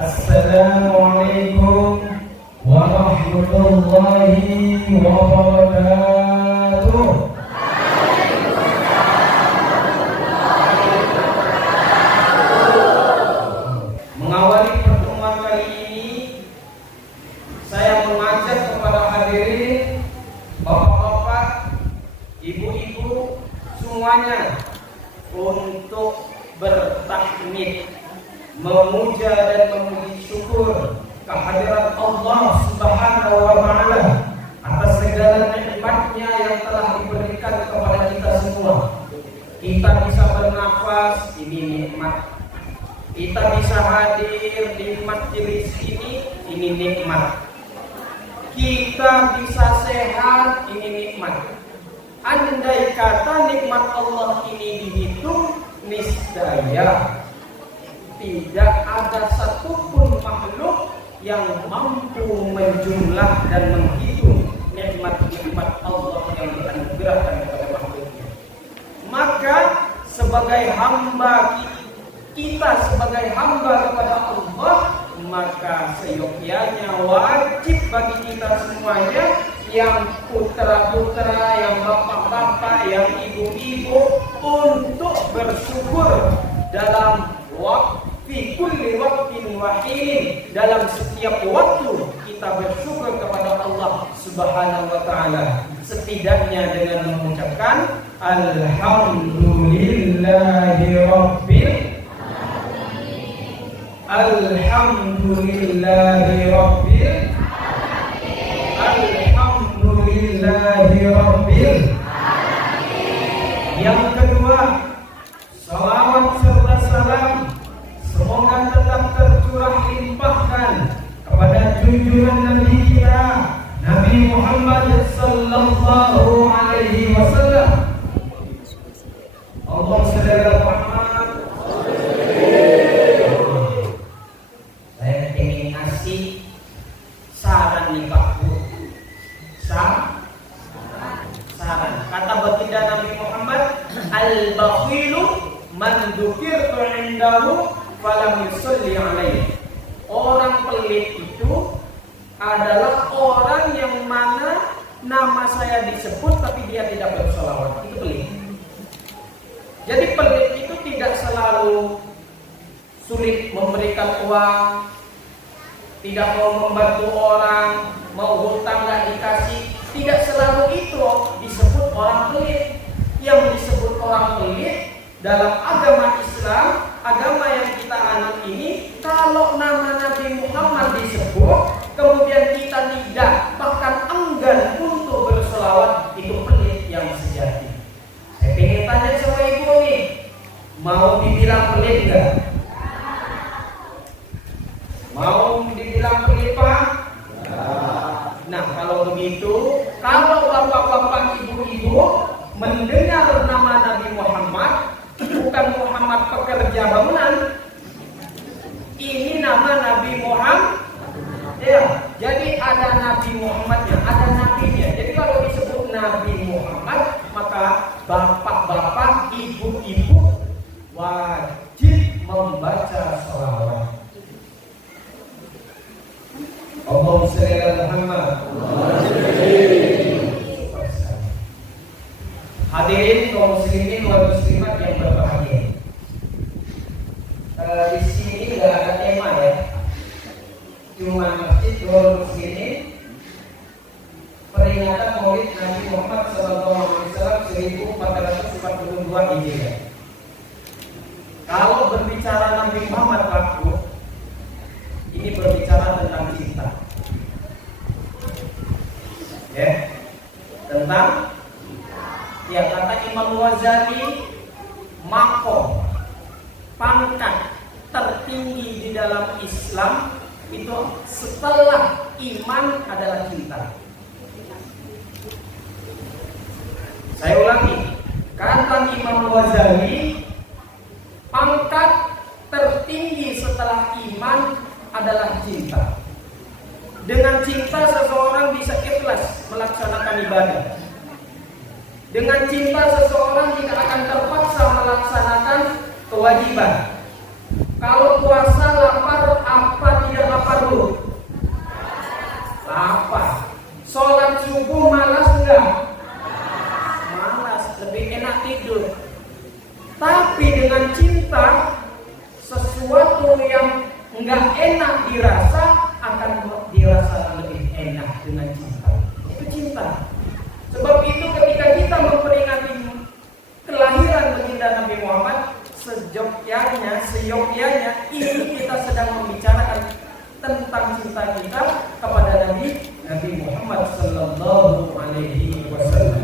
Assalamualaikum warahmatullahi wabarakatuh. Mengawali pertemuan kali ini, saya mengajak kepada hadirin, bapak-bapak, ibu-ibu, semuanya untuk bertahmid, memuja dan memuji syukur kehadirat Allah Subhanahu wa Ta'ala atas segala nikmatnya yang telah diberikan kepada kita semua. Kita bisa bernafas, ini nikmat. Kita bisa hadir di majelis ini nikmat. Kita bisa sehat, ini nikmat. Andai kata nikmat Allah ini dihitung, niscaya tidak ada satupun makhluk yang mampu menjumlah dan menghitung nikmat-nikmat Allah yang dianugerahkan kepada makhluknya. Maka sebagai hamba kita sebagai hamba kepada Allah, maka seyogyanya wajib bagi kita semuanya, yang putra-putra, yang bapak-bapak, yang ibu-ibu, untuk bersyukur dalam fi kulli waqtin wa hin, dalam setiap waktu kita bersyukur kepada Allah Subhanahu wa Ta'ala, setidaknya dengan mengucapkan Alhamdulillahi Rabbil Yang kedua, salawat serta salam semoga tetap tercurah limpahkan kepada junjungan Nabi kita, Nabi Muhammad sallallahu alaihi wasallam. Allah saudara Muhammad. Saya ingin ngasih saran nih Pak Bu. Saran. Kata baginda Nabi Muhammad, al-bakhilu man dzukirtu indahu falam yusalli alaihi. Orang pelit itu adalah orang yang mana nama saya disebut tapi dia tidak bersolawat. Itu pelit. Jadi pelit itu tidak selalu sulit memberikan uang, tidak mau membantu orang, mau hutang nggak dikasih. Tidak selalu itu disebut orang pelit. Yang disebut orang pelit dalam agama Islam, agama yang kita anut ini, kalau nama Nabi Muhammad disebut, kemudian kita tidak, bahkan enggan untuk berselawat, itu pelit yang sejati. Saya ingin tanya sama ibu nih, mau dibilang pelit nggak? Mau dibilang pelit Pak? Nah kalau begitu, kalau bapak-bapak ibu-ibu mendengar nama Nabi Muhammad, bukan Muhammad pekerja bangunan, ini nama Nabi Muhammad. Ya, jadi ada Nabi Muhammadnya, ada nabinya. Jadi kalau disebut Nabi Muhammad, maka bapak-bapak, ibu-ibu wajib membaca sholawat. Allahumma shalli ala Muhammad. Hadirin kaum muslimin wal muslimat yang berbahagia. Di sini nggak ada tema ya, cuma masjid Nurul Muslimin peringatan Maulid Nabi Muhammad SAW 1442 Hijriah. Kalau berbicara Nabi Muhammad Pak, ini berbicara tentang cinta, ya, tentang, ya, kata Imam Ghazali, makom, pangkat tertinggi di dalam Islam itu setelah iman adalah cinta. Saya ulangi, kata Imam Ghazali, pangkat tertinggi setelah iman adalah cinta. Dengan cinta seseorang bisa ikhlas melaksanakan ibadah. Dengan cinta seseorang tidak akan terpaksa melaksanakan kewajiban. Kalau puasa lapar, apa tentang cinta kita kepada Nabi Muhammad sallallahu alaihi wasallam.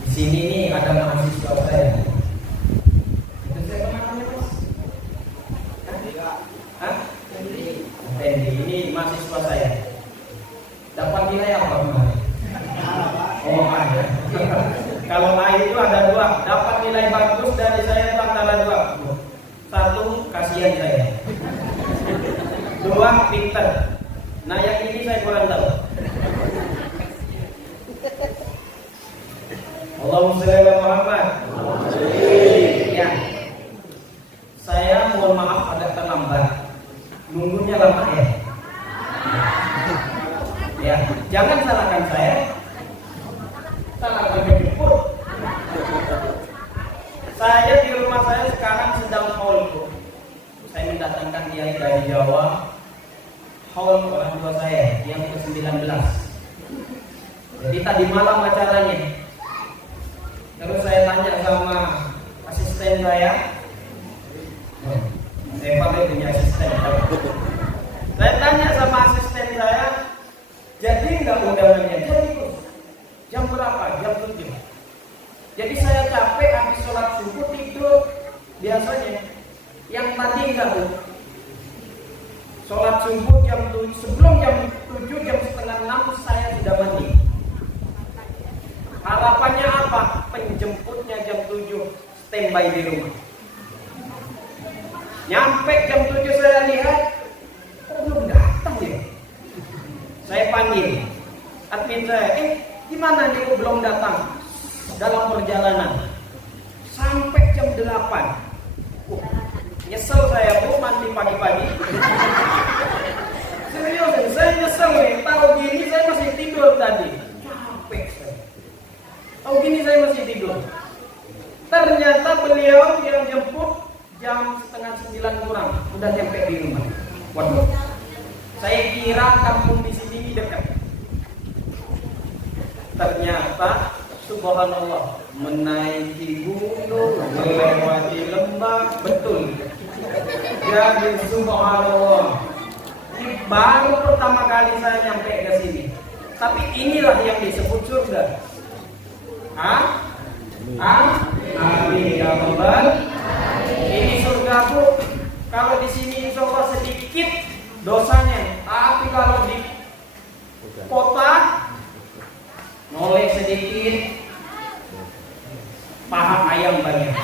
Di sini nih ada mahasiswa saya. Itu saya namanya Mas? Hah? Tendi. Ini mahasiswa saya. Dapat nilai apa kemarin? Oh ada. Kalau A itu ada 2. Dapat nilai bagus dari saya itu antara 2. 1 kasihan saya. 2 pinter. Nah yang ini saya kurang tahu. Allahumma shalli ala Muhammad. Ya. Saya mohon maaf agak terlambat. Nunggunya lama ya. Ya, jangan salahkan saya. Salahkan menjemput. Saya di rumah saya sekarang sedang haul. Saya mendatangkan dia dari Jawa. Haul orang tua saya yang ke-19. Jadi tadi malam acaranya. Terus saya tanya sama asisten saya. Saya pakai punya asisten. Saya tanya sama asisten saya, jadi nggak undangannya? Jadi jam berapa? Jam 7. Jadi saya capek habis sholat subuh tidur biasanya. Yang tadi enggak Bu. Sholat subuh jam 7, sebelum jam 7, jam setengah 6 saya sudah mandi. Harapannya apa? Penjemputnya jam 7 standby di rumah. Nyampe jam 7 saya lihat, kok belum datang ya? Saya panggil admin saya, gimana nih kok belum datang? Dalam perjalanan sampai jam 8. Nyesel saya Bu, mandi pagi-pagi. Serius, saya nyesel nih. Tahu gini saya masih tidur tadi. Capek saya. Tahu gini saya masih tidur. Ternyata beliau yang jemput jam setengah 9 kurang, udah nyampe di rumah. Waduh, saya kira kampung di sini dekat. Ternyata subhanallah, menaiki gunung, melewati lembah, betul. Jadi subhanallah, ini baru pertama kali saya nyampe ke sini. Tapi inilah yang disebut surga. Amin ya rabbal. Ini surga Bu. Kalau di sini insya Allah sedikit dosanya, tapi kalau di kota noleh sedikit, paha ayam banyak.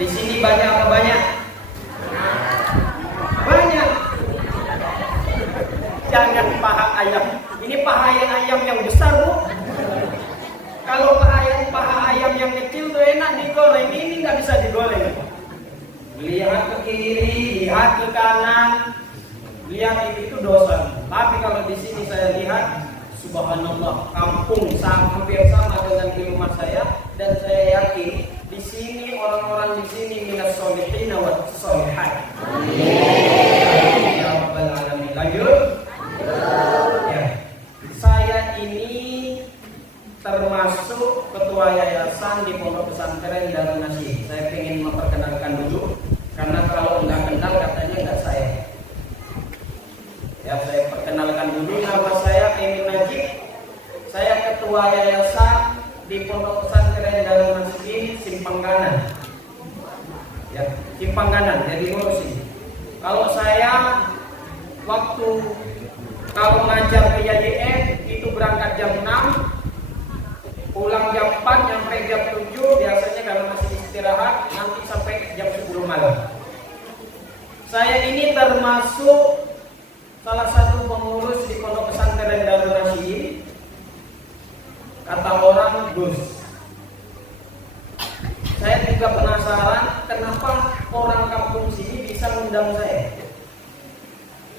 Di sini banyak apa banyak? Banyak. Jangan paha ayam. Ini paha ayam yang besar Bu. Kalau paha ayam yang kecil tuh enak digoreng, ini nggak bisa digoreng. Lihat ke kiri, lihat ke kanan, lihat itu dosa. Tapi kalau di sini saya lihat, subhanallah, kampung hampir sama dengan di rumah saya, dan saya yakin di sini orang-orang di sini minas sholihin wa sholihat. Ya rabbal alamin. Lanjut. Ya. Saya ini termasuk ketua yayasan di Pondok Pesantren Darun Nasyid. Saya ingin memperkenalkan dulu, karena kalau nggak kenal katanya nggak saya. Ya, saya perkenalkan dulu, nama saya Emin Najib. Saya ketua yayasan di Pondok Pesantren Darun Nasyid Simpang Kanan. Ya, Simpang Kanan, jadi ngurusin. Kalau saya waktu kalau ngajar ke YDN itu berangkat jam 6, pulang jam 4, nyampe jam 7, biasanya kalau masih istirahat nanti sampai jam 10 malam. Saya ini termasuk salah satu pengurus di Pondok Pesantren Darun Nasyid. Kata orang Gus. Saya juga penasaran kenapa orang kampung sini bisa undang saya.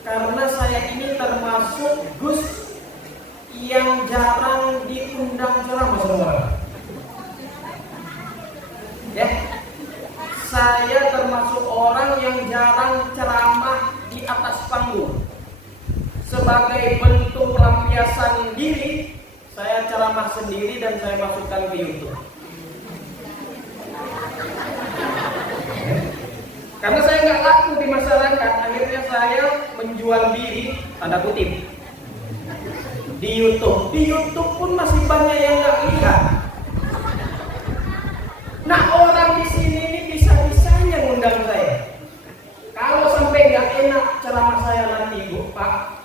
Karena saya ini termasuk Gus yang jarang diundang ceramah semua. Ya, saya termasuk orang yang jarang ceramah di atas panggung. Sebagai bentuk pelampiasan diri, saya ceramah sendiri dan saya masukkan ke YouTube. Karena saya nggak laku saya menjual diri tanda kutip di YouTube. Di YouTube pun masih banyak yang nggak lihat. Nah, orang di sini ini bisa-bisanya ngundang saya. Kalau sampai nggak enak ceramah saya nanti, Bu, Pak,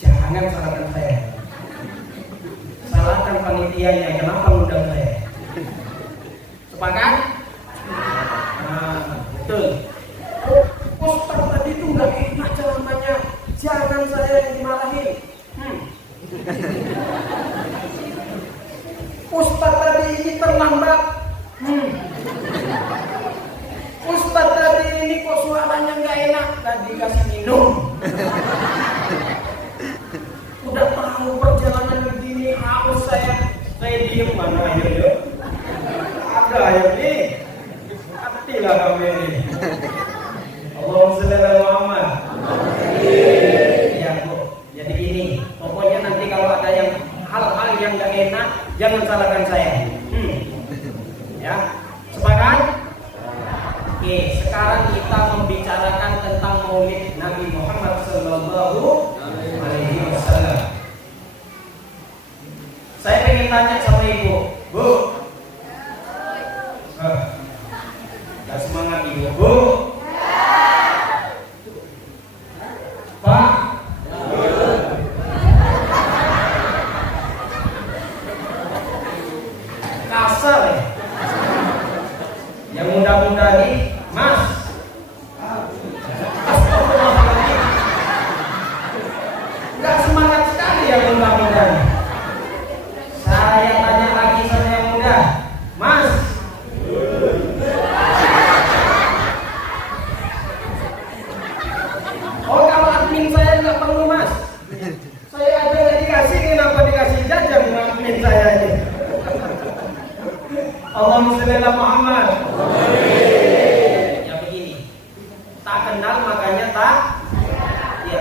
jangan salahkan saya. Salahkan panitianya, kenapa ngundang saya? Sepakat? Nah, betul. Ustaz tadi itu nggak enak ceramahnya, jangan saya yang dimarahin. Ustaz tadi ini terlambat. Ustaz tadi ini kok suaranya nggak enak, tadi kasih minum. Udah tahu perjalanan begini, haus saya diem mana ayo. Ada ayo nih, hatilah kami ini. Allahumma sholli ala Muhammad. Ya Bu, jadi gini, pokoknya nanti kalau ada yang hal-hal yang nggak enak, jangan salahkan saya. Ya, sepakat? Oke, sekarang kita membicarakan tentang Maulid Nabi Muhammad Sallallahu Alaihi Wasallam. Saya pengen tanya sama Ibu, Bu. Gak semangat Ibu, Bu. Pak. Kasar ya. Yang muda-muda nih, Mas. Gak semangat sekali yang muda-muda nih. Saya tanya lagi sama yang muda, Mas. Oh, kalau admin saya nggak perlu, Mas. Saya aja nggak dikasih, kenapa dikasih jajan dengan admin saya ini? Allahumma sholli ala Muhammad. Ya begini, tak kenal makanya tak. Ya.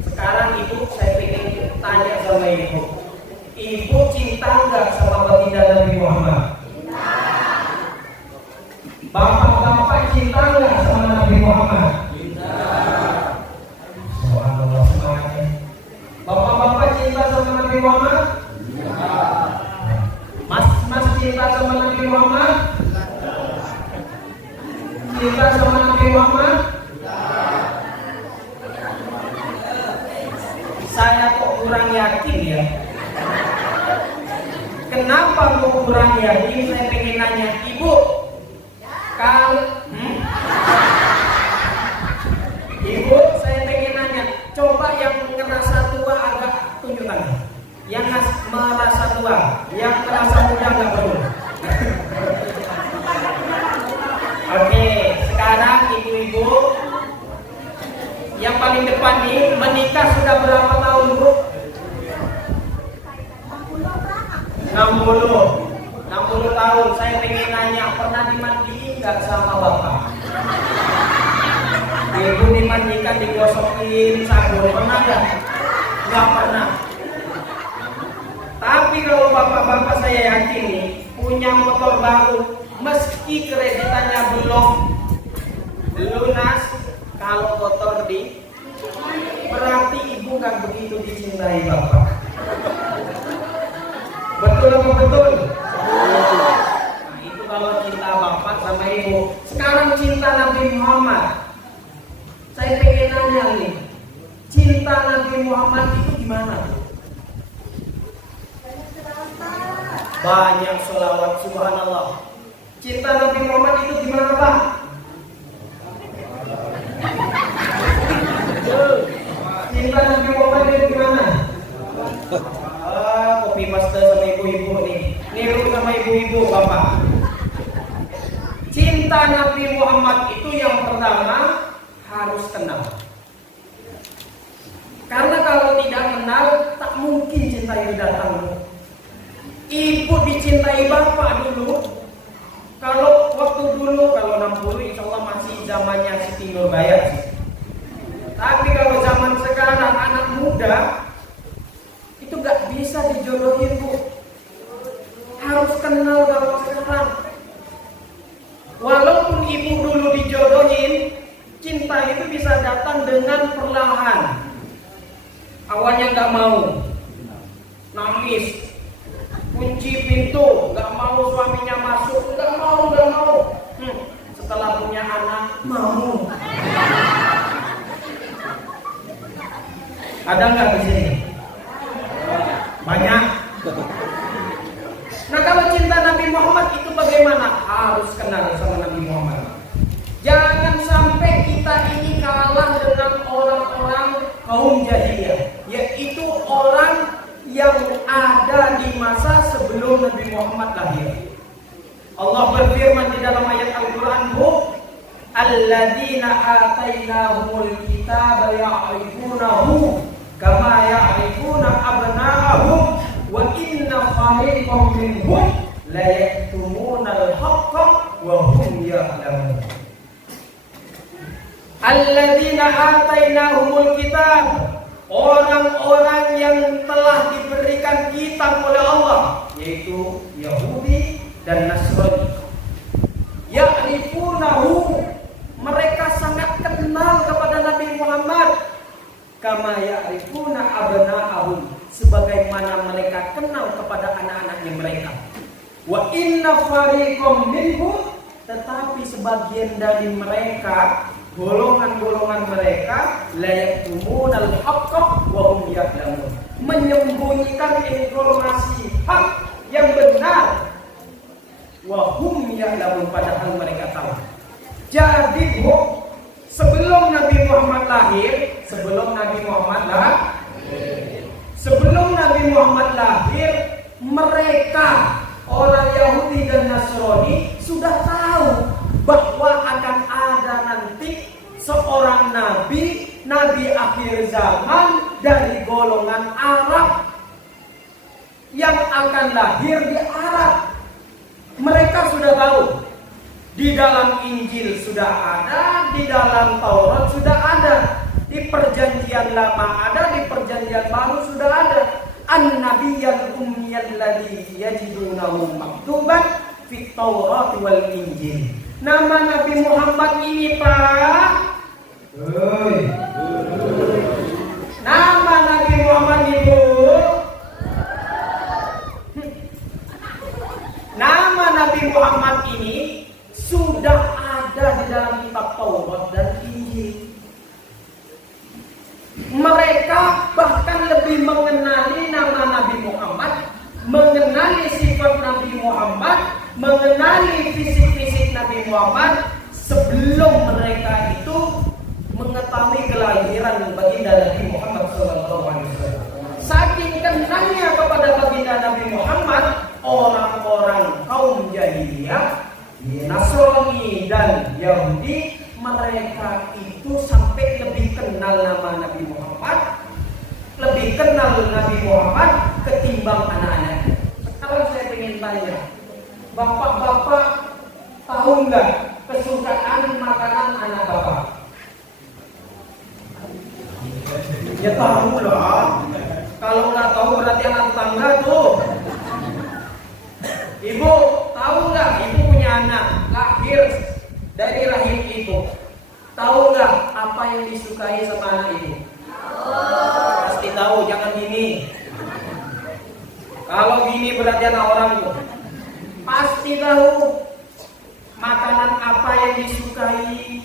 Sekarang Ibu saya pengen tanya sama Ibu. Ibu cinta nggak sama baginda Nabi Muhammad? Bapak-bapak cinta nggak sama Nabi Muhammad? Subhanallah, semangatnya. Bapak-bapak cinta sama Nabi Muhammad? Mas cinta sama Nabi Muhammad? Cinta sama Nabi Muhammad? Saya kok kurang yakin ya. Kenapa kok kurang yakin? Saya pengen nanya Ibu. Ibu, saya pengen nanya. Coba yang ngerasa tua agak tunjuk tangan. Yang merasa tua, yang merasa muda nggak perlu. Oke, sekarang ibu-ibu yang paling depan nih menikah sudah berapa tahun, Bu? 60 tahun. Saya pengen nanya, pernah dimandiin nggak sama bapak? Ibu dimandikan, digosokin sabun, pernah nggak? Nggak pernah. Tapi kalau bapak-bapak saya yakin nih punya motor baru, meski kreditannya belum lunas, kalau kotor berarti ibu nggak begitu dicintai bapak. Betul apa betul? Nah, itu kalau cinta bapak sama ibu. Sekarang cinta Nabi Muhammad. Saya pengen nanya nih, cinta Nabi Muhammad itu gimana? Banyak sholawat, subhanallah. Cinta Nabi Muhammad itu gimana, Pak? Cinta Nabi Muhammad itu gimana? Kopi master sama ibu-ibu nih. Niru sama ibu-ibu, Bapak. Cinta Nabi Muhammad itu yang pertama harus kenal. Karena kalau tidak kenal, tak mungkin cinta itu datang. Ibu dicintai bapak dulu. Kalau waktu dulu, kalau 60 insya Allah masih zamannya Siti Nurbaya. Tapi kalau zaman sekarang anak muda itu gak bisa dijodohin, Bu. Harus kenal kalau sekarang. Walaupun ibu dulu dijodohin, cinta itu bisa datang dengan perlahan. Awalnya nggak mau, nangis, kunci pintu, nggak mau suaminya masuk, nggak mau. Setelah punya anak, mau. Ada nggak di sini? Banyak. Nah, kalau cinta Nabi Muhammad itu bagaimana? Harus kenal sama Nabi Muhammad. Jangan sampai kita ini kalah dengan orang-orang kaum jahiliyah, yaitu orang yang ada di masa sebelum Nabi Muhammad lahir. Allah berfirman di dalam ayat Al-Quran, alladzina atainahumul kitaba ya'rifunahu kama ya'rifuna abna'ahum wa inna fariqam minhum la yaktumunal haqqa wa hum ya'lamun. Alladzina atainahumul kitab, orang-orang yang telah diberikan kitab oleh Allah, yaitu Yahudi dan Nasrani. Ya'rifunahu, mereka sangat kenal kepada Nabi Muhammad. Kama ya'rifuna abna'ahum, sebagaimana mereka kenal kepada anak-anaknya mereka. Wa inna fariqam minhum, tetapi sebagian dari mereka, golongan-golongan mereka, la yaktumunal haqqa wa hum ya'lamun, menyembunyikan informasi hak yang benar, wa hum ya'lamun, padahal mereka tahu. Jadi sebelum Nabi Muhammad lahir, sebelum Nabi Muhammad lahir, mereka orang Yahudi dan Nasrani sudah tahu bahwa akan ada nanti seorang nabi akhir zaman dari golongan Arab yang akan lahir di Arab. Mereka sudah tahu. Di dalam Injil sudah ada, di dalam Taurat sudah ada, di Perjanjian Lama ada, di Perjanjian Baru sudah ada. An-nabiyyal ummiyal ladzi yajidunahu maktuban fit Taurat wal Injil. Nama Nabi Muhammad ini, Pak. Nama Nabi Muhammad itu, nama Nabi Muhammad ini sudah ada di dalam kitab Taurat dan Injil. Mereka bahkan lebih mengenali nama Nabi Muhammad, mengenali sifat Nabi Muhammad, mengenali fisik-fisik Nabi Muhammad sebelum mereka itu mengetahui kelahiran baginda Nabi Muhammad SAW. Saking kenalnya kepada baginda Nabi Muhammad, orang-orang kaum jahiliyah, Nasrani dan Yahudi, mereka itu sampai lebih kenal nama Nabi Muhammad, lebih kenal Nabi Muhammad ketimbang anak-anaknya. Sekarang saya ingin tanya, bapak-bapak tahu nggak kesukaan makanan anak bapak? Ya tahu lah. Kalau nggak tahu berarti anak tetangga tuh. Ibu tahu nggak? Ibu punya anak lahir dari rahim ibu. Tahu nggak apa yang disukai sama anak ibu? Pasti tahu. Jangan gini. Kalau gini berarti anak orang tuh. Pasti tahu makanan apa yang disukai,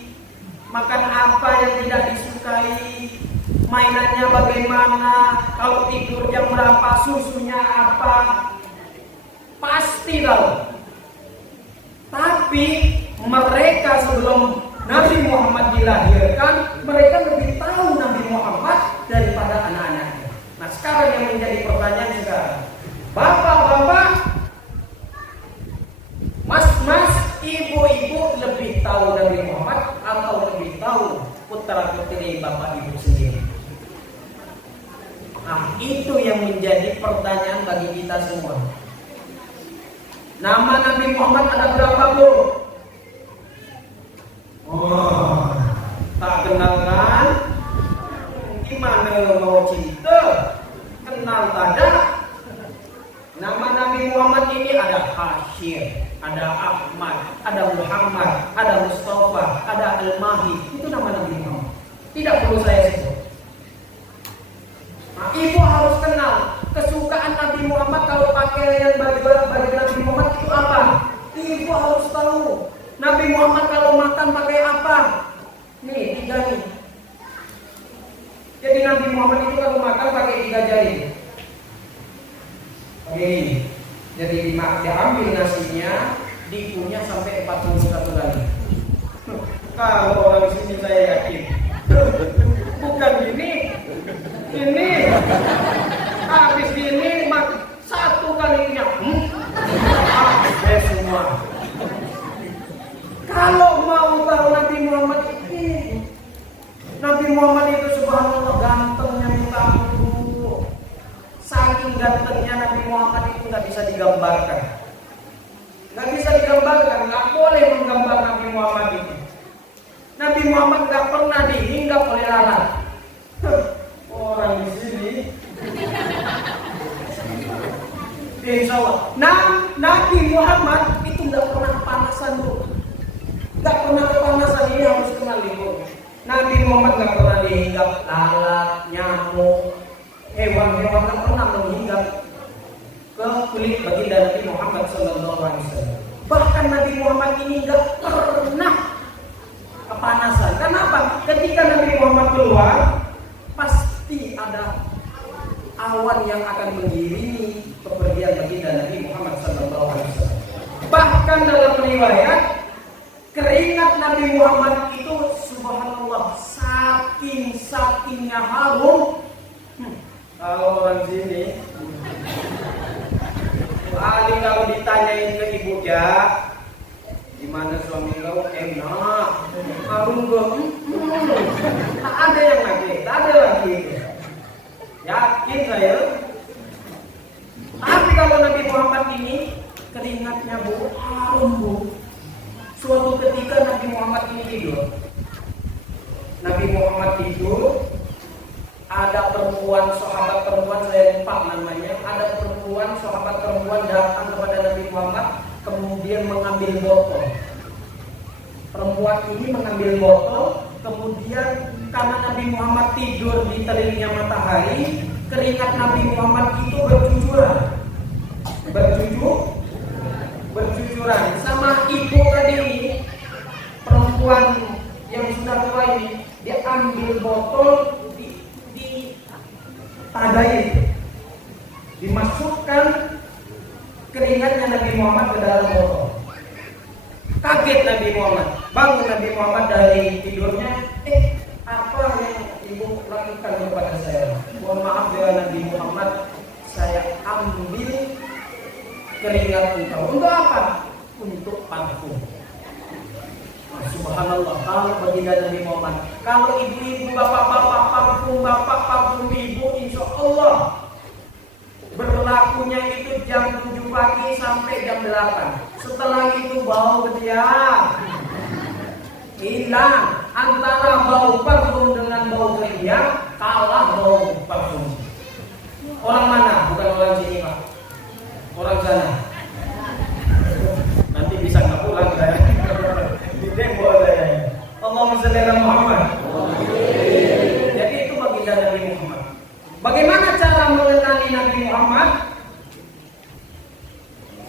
makan apa yang tidak disukai, mainannya bagaimana, kalau tidur jam berapa, susunya apa, pasti tahu. Tapi mereka sebelum Nabi Muhammad dilahirkan, mereka lebih tahu Nabi Muhammad daripada anak-anaknya. Nah, sekarang yang menjadi pertanyaan sekarang, bapak-bapak, mas-mas, ibu-ibu lebih tahu Nabi Muhammad atau lebih tahu putra-putri bapak ibu sendiri? Nah, itu yang menjadi pertanyaan bagi kita semua. Nama Nabi Muhammad ada berapa, Bu? Oh, tak kenal kan? Gimana mau cinta? Kenal ada. Nama Nabi Muhammad ini ada Hashir, ada Ahmad, ada Muhammad, ada Mustafa, ada Al-Mahdi. Itu nama Nabi Muhammad. Tidak perlu saya sebut. Nah, ibu harus kenal kesukaan Nabi Muhammad. Kalau pakaian baju Nabi Muhammad itu apa? Ibu harus tahu. Nabi Muhammad kalau makan pakai apa? Nih, 3 nih. Jadi Nabi Muhammad itu kalau makan pakai 3 jari. Oke. Jadi diambil nasinya, dikunyah sampai 41 kali. Kalau orang sini saya yakin. Bukan ini. Habis ini 1 kalinya. Semua. Kalau mau tahu Nabi Muhammad ini, Nabi Muhammad itu subhanallah gantengnya minta ampun. Saking gantengnya Nabi Muhammad itu nggak bisa digambarkan. Nggak bisa digambarkan, nggak boleh menggambar Nabi Muhammad itu. Nabi Muhammad nggak pernah dihinggap oleh lalat. Orang di sini. Insya Allah. Nabi Muhammad itu nggak pernah kepanasan dulu. Nggak pernah kepanasan, ini harus kenal ibu. Nabi Muhammad nggak pernah dihinggap lalat, nyamuk, hewan-hewan nggak pernah menghinggap ke kulit baginda Nabi Muhammad SAW. Bahkan Nabi Muhammad ini nggak pernah kepanasan. Kenapa? Ketika Nabi Muhammad keluar, pasti ada awan yang akan mengiringi kepergian baginda Nabi Muhammad SAW. Bahkan dalam riwayat, keringat Nabi Muhammad itu subhanallah sakingnya harum. Kalau orang sini, Ali kalau ditanyain ke ibu ya, gimana suami kau? Enak, harum gak? Tak ada yang lagi, tak ada lagi. Yakin saya. Tapi kalau Nabi Muhammad ini keringatnya bu harum bu. Suatu ketika Nabi Muhammad ini tidur. Nabi Muhammad tidur, ada sahabat perempuan saya lupa namanya, ada sahabat perempuan datang kepada Nabi Muhammad, kemudian mengambil botol. Perempuan ini mengambil botol, kemudian karena Nabi Muhammad tidur di teriknya matahari, keringat Nabi Muhammad itu bercucuran. Sama ibu tadi ini, perempuan yang sudah tua ini, dia ambil botol, tadai, dimasukkan keringatnya Nabi Muhammad ke dalam botol. Kaget Nabi Muhammad, bangun Nabi Muhammad dari tidurnya. Apa yang ibu lakukan kepada saya? Mohon maaf ya Nabi Muhammad, saya ambil keringat engkau. Untuk apa? Untuk parfum. Subhanallah, kalau baginda Nabi Muhammad, kalau ibu-ibu, bapak-bapak parfum ibu, insya Allah berlakunya itu jam 7 pagi sampai jam 8. Setelah itu bau dia hilang. Antara bau parfum dengan bau keringat, kalah bau parfum. Orang mana? Bukan orang sini pak, orang sana. Nanti bisa nggak pulang saya. Di demo saya. Allahumma shalli ala Muhammad. Jadi itu baginda Nabi Muhammad. Bagaimana cara mengenali Nabi Muhammad?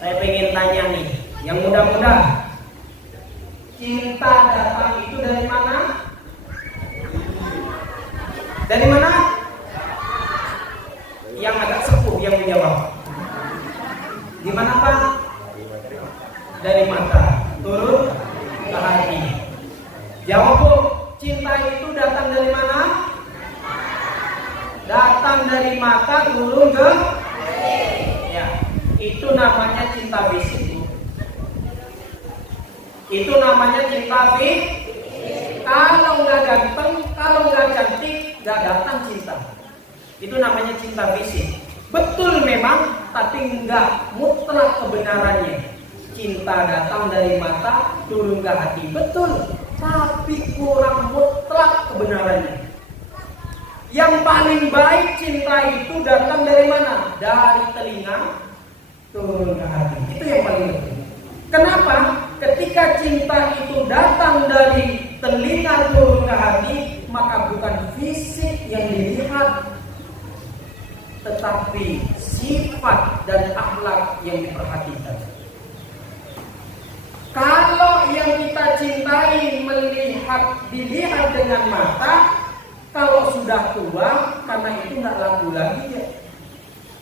Saya pengen tanya nih, yang muda-muda. Cinta datang itu dari mana? Dari mana? Yang agak sepuh yang menjawab. Di mana Pak? Dari mata turun ke hati. Jawab Bu, cinta itu datang dari mana? Datang dari mata turun ke ya, itu namanya cinta fisik. Itu namanya cinta fisik. Kalau nggak ganteng, kalau nggak cantik, nggak datang cinta. Itu namanya cinta fisik. Betul memang, tapi nggak mutlak kebenarannya. Cinta datang dari mata turun ke hati. Betul, tapi kurang mutlak kebenarannya. Yang paling baik cinta itu datang dari mana? Dari telinga turun ke hati. Itu yang paling betul. Kenapa? Ketika cinta itu datang dari telinga turun ke hati, maka bukan tetapi sifat dan akhlak yang diperhatikan. Kalau yang kita cintai dilihat dengan mata, kalau sudah tua, karena itu nggak laku lagi ya.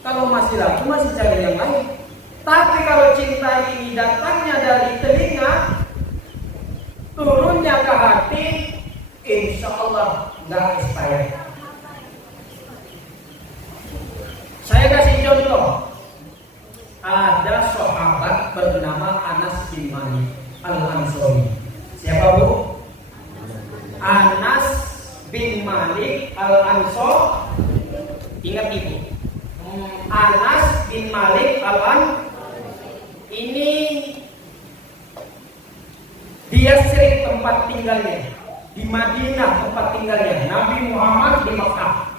Kalau masih laku, masih cari yang lain. Tapi kalau cinta ini datangnya dari telinga, turunnya ke hati, insya Allah nggak expired. Saya kasih contoh. Ada sahabat bernama Anas bin Malik Al-Ansori. Siapa bu? Anas bin Malik Al-Ansor. Ingat ibu. Anas bin Malik Al-Ansor ini dia sering tempat tinggalnya di Madinah, tempat tinggalnya. Nabi Muhammad di Mekah.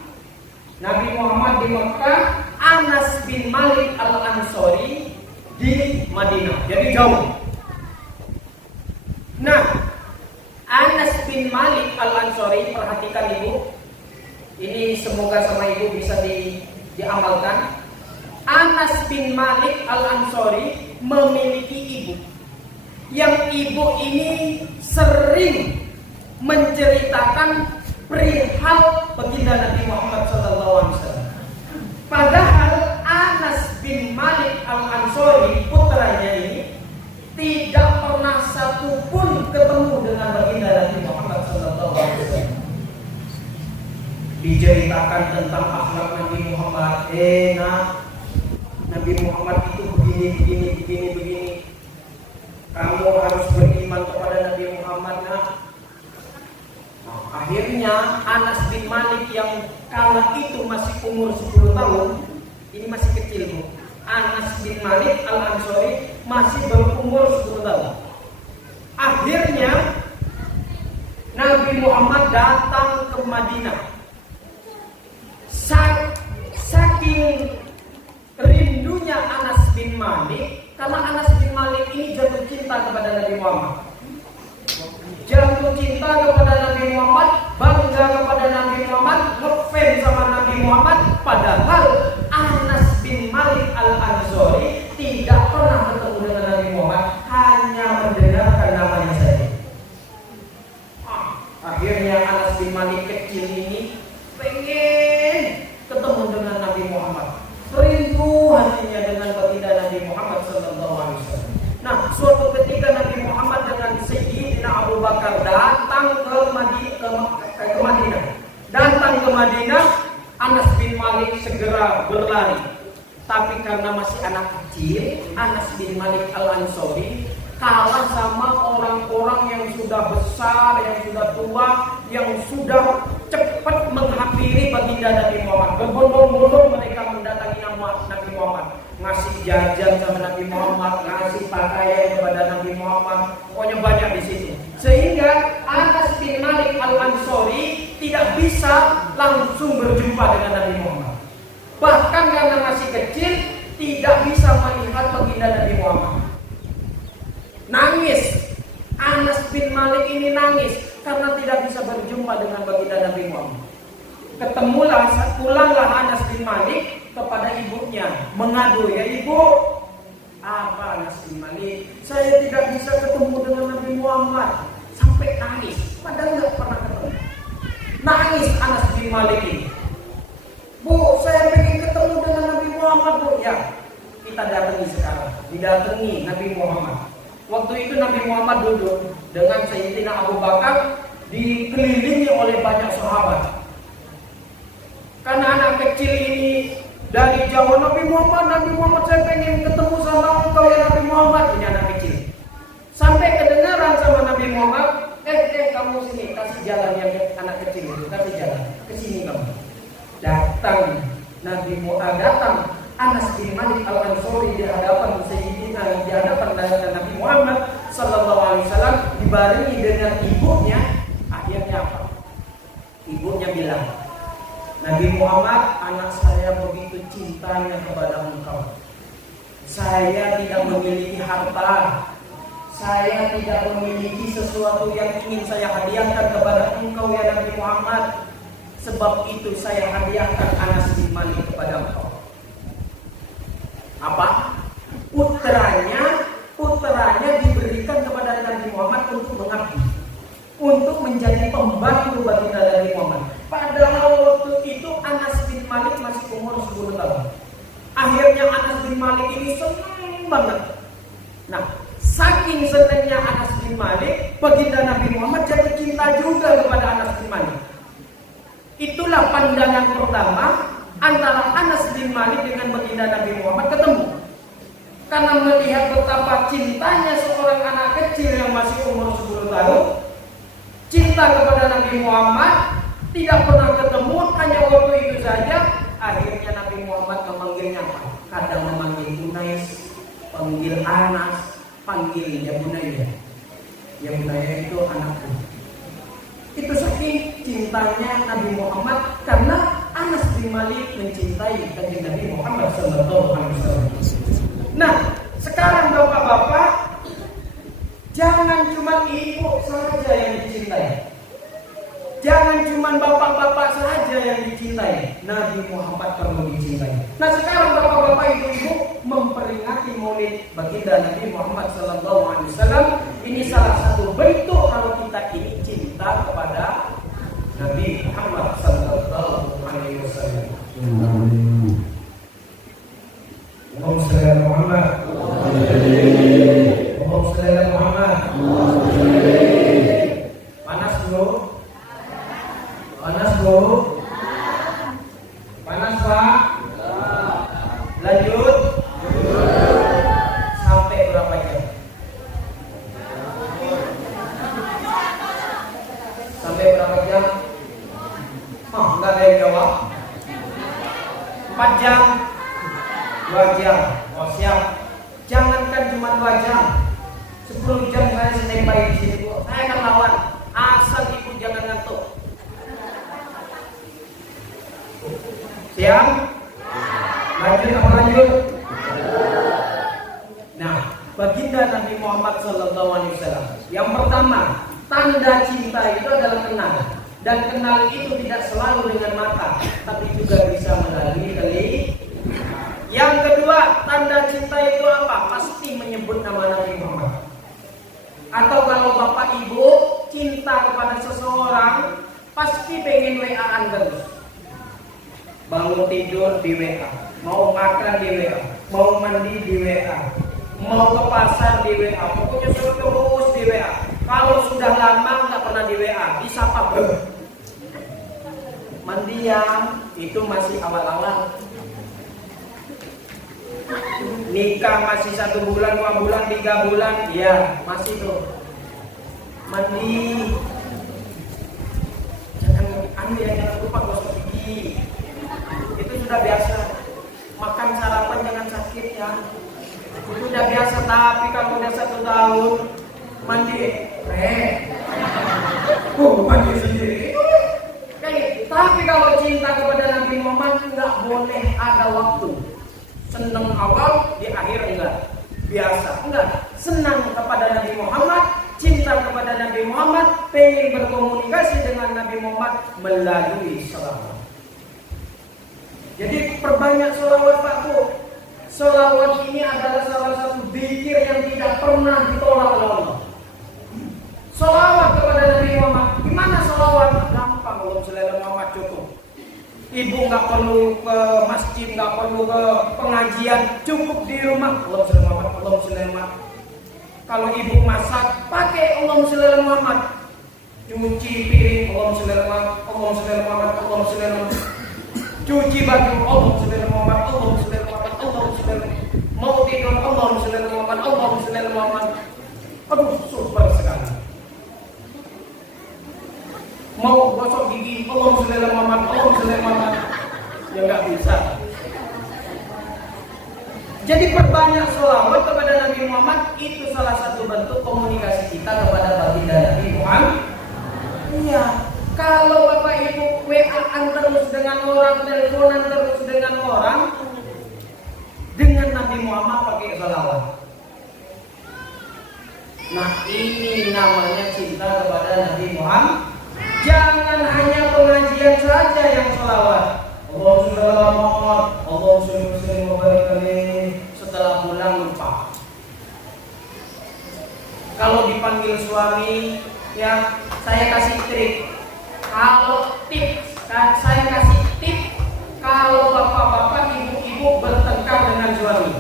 Nabi Muhammad di Mekah, Anas bin Malik Al-Ansori di Madinah. Jadi jauh. Nah, Anas bin Malik Al-Ansori, perhatikan ibu. Ini semoga sama ibu bisa diamalkan. Anas bin Malik Al-Ansori memiliki ibu. Yang ibu ini sering menceritakan perihal baginda Nabi Muhammad SAW. Padahal Anas bin Malik Al-Ansori, putranya ini, tidak pernah satu pun ketemu dengan baginda Nabi Muhammad SAW. Diceritakan tentang akhlak Nabi Muhammad. Nabi Muhammad itu begini. Kamu harus beriman kepada Nabi Muhammad. Akhirnya Anas bin Malik yang kala itu masih umur 10 tahun, ini masih kecil bu. Anas bin Malik Al-Ansori masih berumur 10 tahun. Akhirnya Nabi Muhammad datang ke Madinah. Saking rindunya Anas bin Malik, karena Anas bin Malik ini jatuh cinta kepada Nabi Muhammad. Jatuh cinta kepada Nabi Muhammad, bangga kepada Nabi Muhammad, ngefans sama Nabi Muhammad. Padahal Anas bin Malik Al-Ansori tidak pernah bertemu dengan Nabi Muhammad, hanya mendengarkan namanya saja. Akhirnya Anas bin Malik kecil ini pengen ketemu dengan Nabi Muhammad, rindu hatinya dengan baginda Nabi Muhammad SAW. Nah, suatu ketika Nabi Muhammad dengan Sayyidina Abu Bakar datang ke Madinah. Datang ke Madinah, Anas bin Malik segera berlari. Tapi karena masih anak kecil, Anas bin Malik Al-Ansori kalah sama orang-orang yang sudah besar, yang sudah tua, yang sudah cepat menghampiri baginda Nabi Muhammad. Berbondong-bondong mereka mendatangi Nabi Muhammad, ngasih jajan sama Nabi Muhammad, ngasih pakaian kepada Nabi Muhammad, pokoknya banyak di situ. Sehingga Anas bin Malik Al-Ansori tidak bisa langsung berjumpa dengan Nabi Muhammad. Bahkan karena masih kecil, tidak bisa melihat baginda Nabi Muhammad. Nangis. Anas bin Malik ini nangis karena tidak bisa berjumpa dengan baginda Nabi Muhammad. Pulanglah Anas bin Malik kepada ibunya, mengadu, ya ibu, apa Anas bin Malik, saya tidak bisa ketemu dengan Nabi Muhammad. Sampai nangis, padahal nggak pernah ketemu. Nangis Anas bin Malik ini. Bu, saya pengen ketemu dengan Nabi Muhammad bu. Ya, kita datangi sekarang. Didatangi Nabi Muhammad. Waktu itu Nabi Muhammad duduk dengan Sayyidina Abu Bakar, dikelilingi oleh banyak sahabat. Karena anak kecil ini dari jauh, Nabi Muhammad saya pengen ketemu sama engkau ya Nabi Muhammad. Ini anak kecil. Sampai kedengaran sama Nabi Muhammad, kamu sini, kasih jalan yang anak kecil itu, kasih jalan, kesini kamu. Datang Anas bin Malik Al-Ansori di hadapan Sayyidina, di hadapan Nabi Muhammad sallallahu alaihi wasallam, dibarengi dengan ibunya. Akhirnya apa? Ibunya bilang, Nabi Muhammad, anak saya begitu cintanya kepada engkau. Saya tidak memiliki harta, saya tidak memiliki sesuatu yang ingin saya hadiahkan kepada engkau ya Nabi Muhammad. Sebab itu saya hadiahkan Anas bin Malik kepada engkau. menjadi pembantu baginda Nabi Muhammad. Padahal waktu itu Anas bin Malik masih umur 10 tahun. Akhirnya Anas bin Malik ini senang banget. Nah, saking senangnya Anas bin Malik, baginda Nabi Muhammad jatuh cinta juga kepada Anas bin Malik. Itulah pandangan pertama antara Anas bin Malik dengan baginda Nabi Muhammad ketemu. Karena melihat betapa cintanya seorang anak kecil yang masih umur 10 tahun, cinta kepada Nabi Muhammad, tidak pernah ketemu, hanya waktu itu saja. Akhirnya Nabi Muhammad memanggilnya, kadang memanggil Unais, panggil Anas, panggil ya Bunaya. Ya Bunaya itu anakku. Itu saking cintanya Nabi Muhammad karena Anas bin Malik mencintai kanjeng Nabi Muhammad sallallahu alaihi wasallam. Nah, sekarang bapak-bapak, jangan cuma ibu saja yang dicintai. Jangan cuma bapak-bapak saja yang dicintai. Nabi Muhammad perlu dicintai. Nah, sekarang bapak-bapak ibu-ibu memperingati Maulid baginda Nabi Muhammad sallallahu alaihi wasallam. Ini salah satu bentuk kalau kita ini cinta kepada Nabi Muhammad sallallahu alaihi wasallam. Allahumma shalli ala Muhammad. Allahumma shalli ala Muhammad. Panas bro? Panas bro? Panas pak? Lanjut. Sampai berapa jam? Sampai berapa jam? Oh, enggak ada yang jawab. 4 jam. 2 jam, oh siap. Jangankan cuma 2 jam, 10 jam saya standby di sini. Saya akan lawan, asal ibu jangan ngantuk. Siap? Lanjut apa lanjut? Nah, baginda Nabi Muhammad SAW, yang pertama, tanda cinta itu adalah kenal. Dan kenal itu tidak selalu dengan mata, tapi juga bisa melalui telinga. Yang kedua, tanda cinta itu apa? Pasti menyebut nama Nabi Muhammad. Atau kalau bapak ibu cinta kepada seseorang, pasti pengen WA-an terus. Bangun tidur di WA, mau makan di WA, mau mandi di WA, mau ke pasar di WA, pokoknya terus di WA. Kalau sudah lama nggak pernah di WA, disapa mandi yang itu masih awal-awal. Nikah masih 1 bulan, 2 bulan, 3 bulan, ya masih tuh mandi. Jangan lupa gosok gigi. Itu sudah biasa. Makan sarapan jangan sakit ya. Itu sudah biasa. Tapi kalau udah 1 tahun mandi, mandi sendiri. Tapi kalau cinta kepada Nabi Muhammad nggak boleh ada waktu. Senang awal, di akhir enggak. Biasa, enggak. Senang kepada Nabi Muhammad, cinta kepada Nabi Muhammad, pengen berkomunikasi dengan Nabi Muhammad melalui sholawat. Jadi perbanyak sholawat Pak Bu. Sholawat ini adalah salah satu zikir yang tidak pernah ditolak oleh Allah. Sholawat kepada Nabi Muhammad. Gimana sholawat? Gampang, Allahumma sholli ala Muhammad cukup. Ibu nggak perlu ke masjid, nggak perlu ke pengajian, cukup di rumah. Allahumma sholli ala Muhammad, Allahumma sholli ala Muhammad. Kalau ibu masak, pakai Allahumma sholli ala Muhammad. Cuci piring, Allahumma sholli ala Muhammad, Allahumma sholli ala Muhammad, Allahumma sholli ala Muhammad. Cuci baju, Allahumma sholli ala Muhammad, Allahumma sholli ala Muhammad, Allahumma sholli ala Muhammad. Mau tidur, Allahumma sholli ala Muhammad, Allahumma sholli ala Muhammad. Aduh, super sekali. Mau gosok gigi, Allahumma sholli ala Muhammad, Allahumma sholli ala Muhammad. Ya nggak bisa. Jadi perbanyak sholawat kepada Nabi Muhammad itu salah satu bentuk komunikasi kita kepada baginda Nabi Muhammad. Iya. Kalau bapak ibu WA-an terus dengan orang, teleponan terus dengan orang, dengan Nabi Muhammad pakai sholawat. Nah ini namanya cinta kepada Nabi Muhammad. Jangan hanya pengajian saja yang sholawat. Setelah pulang lupa. Kalau dipanggil suami, ya saya kasih trik. Kalau saya kasih tip, kalau bapak-bapak, ibu-ibu bertengkar dengan suami,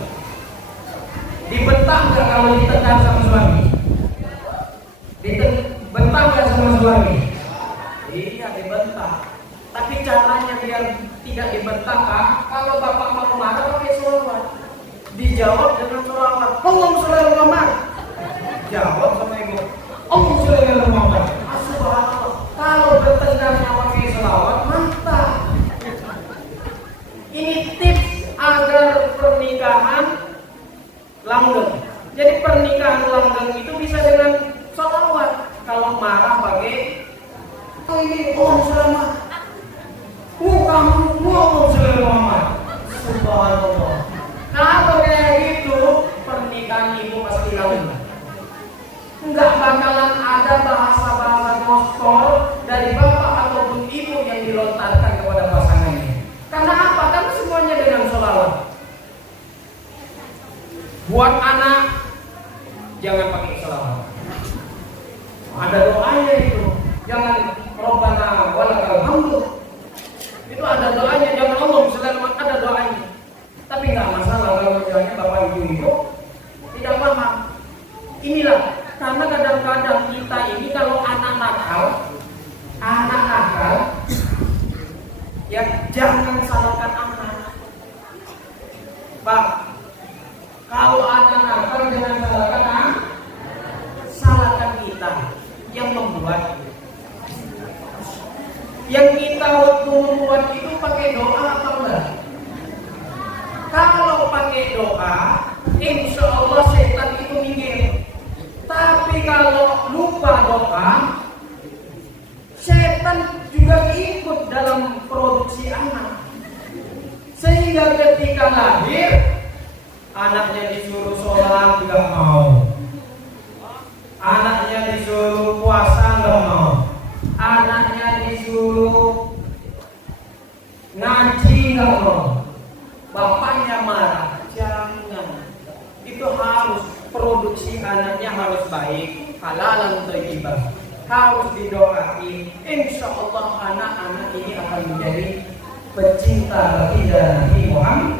dibentak nggak kalau ditengkar sama suami? Dibentak nggak sama suami? Iya, dibentak. Tapi caranya biar tidak dibentak, kalau bapak mau marah pakai sholawat, dijawab dengan sholawat. Allahumma sholli ala Muhammad. Jawab sama ibu, Allahumma sholli ala Muhammad. Subhanallah. Kalau bertengkarnya pakai sholawat, mantap. Ini tips agar pernikahan langgeng. Jadi pernikahan langgeng itu bisa dengan sholawat. Kalau marah pakai Allahumma sholli ala Muhammad. Kamu Allahumma sholli ala Muhammad. Subhanallah. Kalau kayak gitu, pernikahan ibu pasti langgeng. Enggak bakalan ada bahasa-bahasa kotor dari bapak ataupun ibu yang dilontarkan kepada pasangannya. Karena apa? Karena semuanya dengan sholawat. Buat anak, jangan pakai sholawat. Ada doanya itu. Jangan Rabbana walakal hamdu. Itu ada doanya. Jangan Allahumma sholli ala Muhammad, ada doanya. Tapi nggak masalah kalau misalnya bapak ibu tidak paham. Inilah. Karena kadang-kadang kita ini kalau anak nakal, ya jangan salahkan anak. Pak, kalau anak nakal jangan salahkan anak, salahkan kita yang membuat. Yang kita waktu membuat itu pakai doa apa enggak? Kalau pakai doa, insya Allah setan itu minggir. Tapi kalau lupa doa, setan juga ikut dalam produksi anak. Sehingga ketika lahir, anaknya disuruh sholat nggak mau, anaknya disuruh puasa nggak mau, anaknya disuruh ngaji nggak mau, bapaknya marah. Jangan, itu harus produksi anaknya harus baik, halalan thayyibah, harus didoain. Insya Allah anak-anak ini akan menjadi pecinta baginda Nabi Muhammad.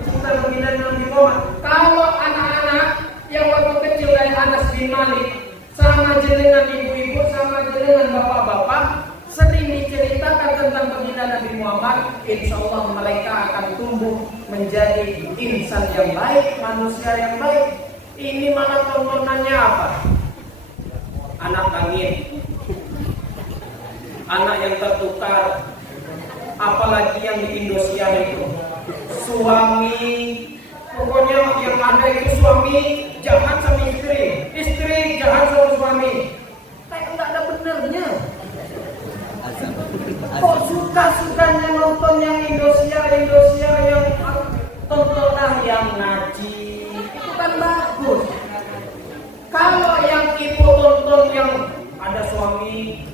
Pecinta baginda Nabi Muhammad. Kalau anak-anak yang waktu kecil kayak Anas bin Malik, sama jenengan ibu-ibu, sama jenengan bapak-bapak, sering diceritakan tentang baginda Nabi Muhammad, insya Allah mereka akan tumbuh menjadi insan yang baik, manusia yang baik. Ini malah tontonannya apa? Anak langit, anak yang tertukar, apalagi yang di Indosiar itu, suami, pokoknya yang ada itu suami jahat sama istri, istri jahat sama suami. Kayak nggak ada benernya. Kok suka-sukanya nonton yang Indosiar yang tontonan yang ngaji? Kan bagus. Kalau yang ibu tonton yang ada suami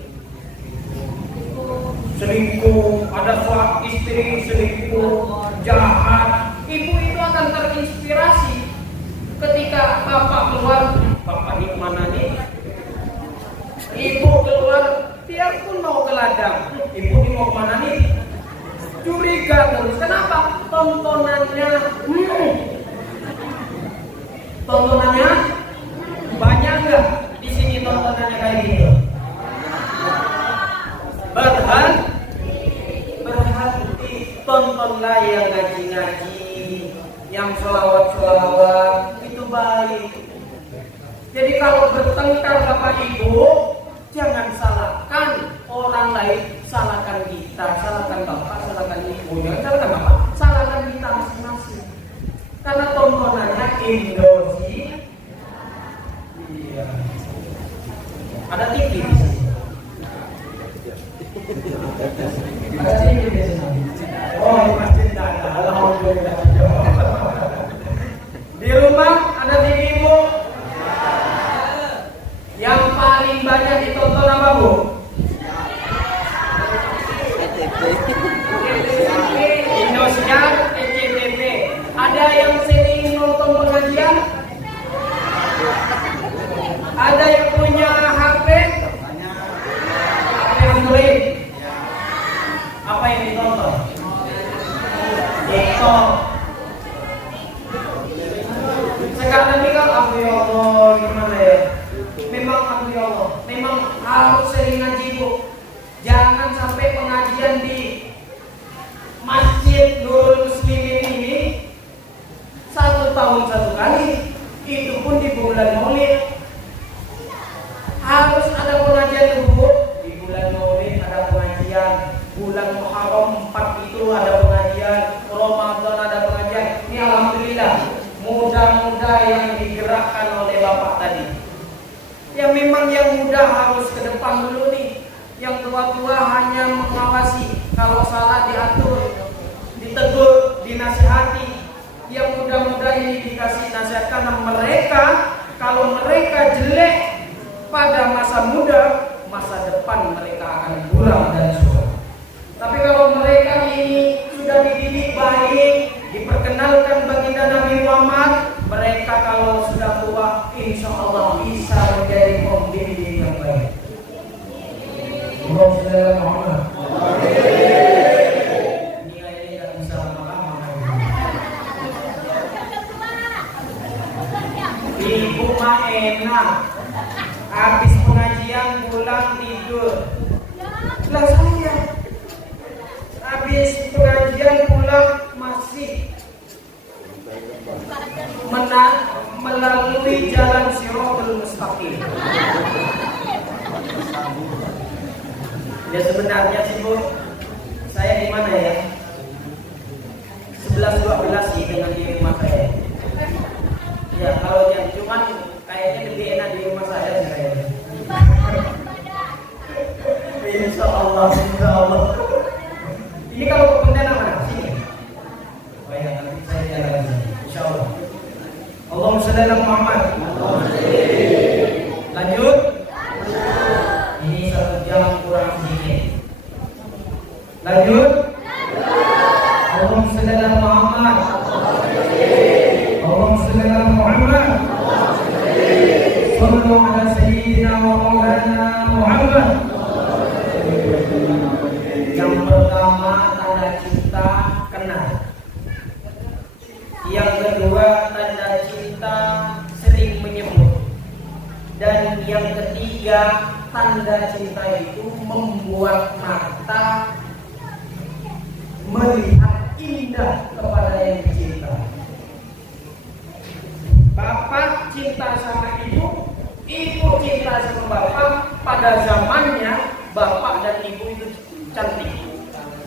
selingkuh, ada suami istri selingkuh, jahat, ibu itu akan terinspirasi. Ketika bapak keluar, bapak ini mana nih? Ibu keluar, biarpun mau ke ladang, ibu ini mau kemana nih? Curiga terus. Kenapa? Tontonannya banyak nggak di sini tontonannya kayak gitu? Berhenti, tontonlah yang ngaji-ngaji, yang sholawat itu baik. Jadi kalau bertengkar bapak ibu, jangan salahkan orang lain, salahkan kita, salahkan bapak, salahkan ibu, jangan salahkan bapak, salahkan kita masing-masing. Karena tontonannya Indosiar. Iya. Ada TV di sini. Ada TV di sini. Oh, di masjid ada. Alhamdulillah. Di rumah ada TV Bu? Yang paling banyak ditonton apa Bu? Indosiar, SCTV. Ada yang sering nonton pengajian? Ada yang punya HP? dengerin? Apa yang ditonton? TikTok. Sekarang ini kan aku ya Allah, gimana ya? Memang aku ya Allah, memang harus sering ngaji Bu. Jangan sampai pengajian di Masjid Nurul Muslimin ini 1 tahun 1 kali, itu pun di bulan Maulid. Harus ada pengajian Bu. Di bulan Maulid ada pengajian, bulan Muharram 4 itu ada pengajian, Ramadan ada pengajian. Ini alhamdulillah muda-muda yang digerakkan oleh Bapak tadi. Ya memang yang muda harus ke depan dulu nih. Yang tua-tua hanya mengawasi, kalau salah diatur, ditegur, dinasihati. Yang muda-muda ini dikasih nasihat karena mereka, kalau mereka jelek pada masa muda, masa depan mereka akan buram dan suram. Tapi kalau mereka ini sudah dididik baik, diperkenalkan baginda Nabi Muhammad, mereka kalau sudah tua, insya Allah bisa menjadi pembimbing yang baik. Muhammad. Nilai tidak bisa lama-lama. Ibu mah enak, habis pengajian pulang tidur. Lah saya habis pengajian pulang masih melalui jalan Shirathul Mustaqim. Ya sebenarnya sih Bu, saya di mana ya? 11-12 sih dengan di rumah saya. Ya kalau yang cuman kayaknya lebih enak di rumah saya sih kayaknya. Insya Allah, insya Allah. Ini kalau ke Pontianak mana? Sini. Oh ya, nanti saya jalan sini. Insya Allah. Allahumma shalli ala Muhammad. Lanjut. Ini 1 jam kurang sedikit. Lanjut. Allahumma shalli ala Muhammad. Allahumma shalli ala Muhammad. Sallu ala sayyidina wa maulana Muhammad. Yang pertama tanda cinta kenal. Yang kedua tanda cinta sering menyebut. Dan yang ketiga tanda cinta itu membuat mata melihat indah kepada yang dicinta. Bapak cinta sama ibu, ibu cinta sama bapak. Pada zamannya bapak dan ibu itu cantik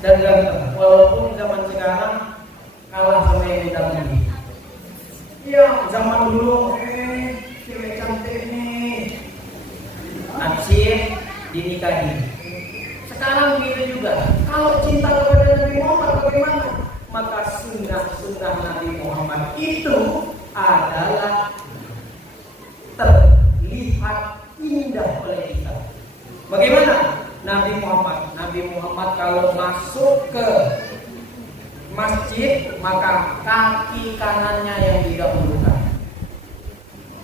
dan ganteng. Walaupun zaman sekarang kalah sama yang muda-mudi. Iya, zaman dulu cewek cantik nih, naksir dinikahi. Sekarang begitu juga. Kalau cinta kepada Nabi Muhammad bagaimana? Maka sunnah Nabi Muhammad itu adalah terlihat indah oleh kita. Bagaimana? Nabi Muhammad kalau masuk ke masjid maka kaki kanannya yang didahulukan.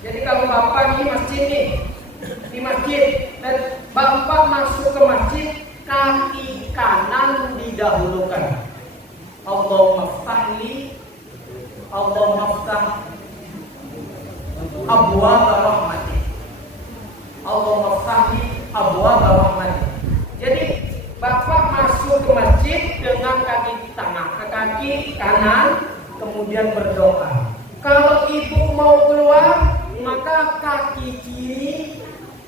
Jadi kalau bapak ini masjid nih, di masjid dan bapak masuk ke masjid, kaki kanan didahulukan. Allahumma ftahli, Allahumma ftah abwaab rahmatik. Allahumma ftahli abwaab rahmatik. Jadi bapak masuk ke masjid dengan kaki kanan, kemudian berdoa. Kalau ibu mau keluar, maka kaki kiri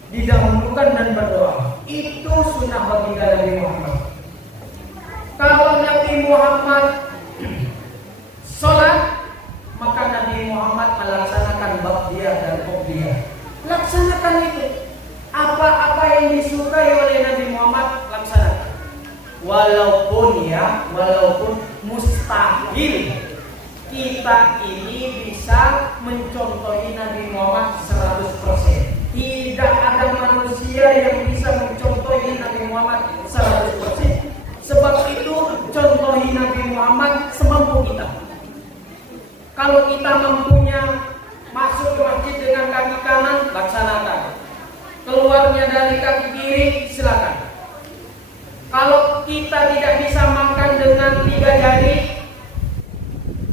didahulukan dan berdoa. Itu sunnah baginda Nabi Muhammad. Kalau Nabi Muhammad sholat, maka Nabi Muhammad melaksanakan ba'diyah dan qobliyah. Laksanakan itu. Apa-apa yang disukai oleh Nabi Muhammad, laksanakan. Walaupun mustahil kita ini bisa mencontohi Nabi Muhammad 100%. Tidak ada manusia yang bisa mencontohi Nabi Muhammad 100%. Sebab itu contohi Nabi Muhammad semampu kita. Kalau kita mampunya masuk ke masjid dengan kaki kanan, laksanakan. Keluarnya dari kaki kiri, silakan. Kalau kita tidak bisa makan dengan 3 jari,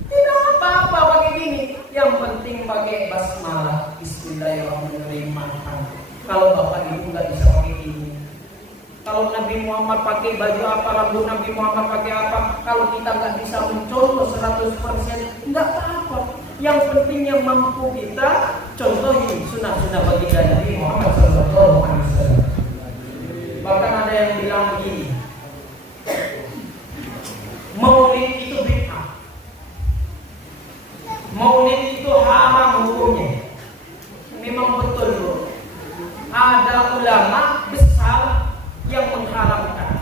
tidak apa-apa pakai gini. Yang penting pakai basmalah, Bismillahirrahmanirrahim, makan. Kalau bapak ibu nggak bisa pakai gini. Kalau Nabi Muhammad pakai baju apa, rambut Nabi Muhammad pakai apa, kalau kita nggak bisa mencontoh 100%, nggak apa-apa. Yang penting yang mampu kita contohi sunnah-sunnah baginda Nabi Muhammad SAW. Bahkan ada yang bilang begini, maulid itu bid'ah, maulid itu haram hukumnya. Memang betul bro. Ada ulama besar yang mengharamkan,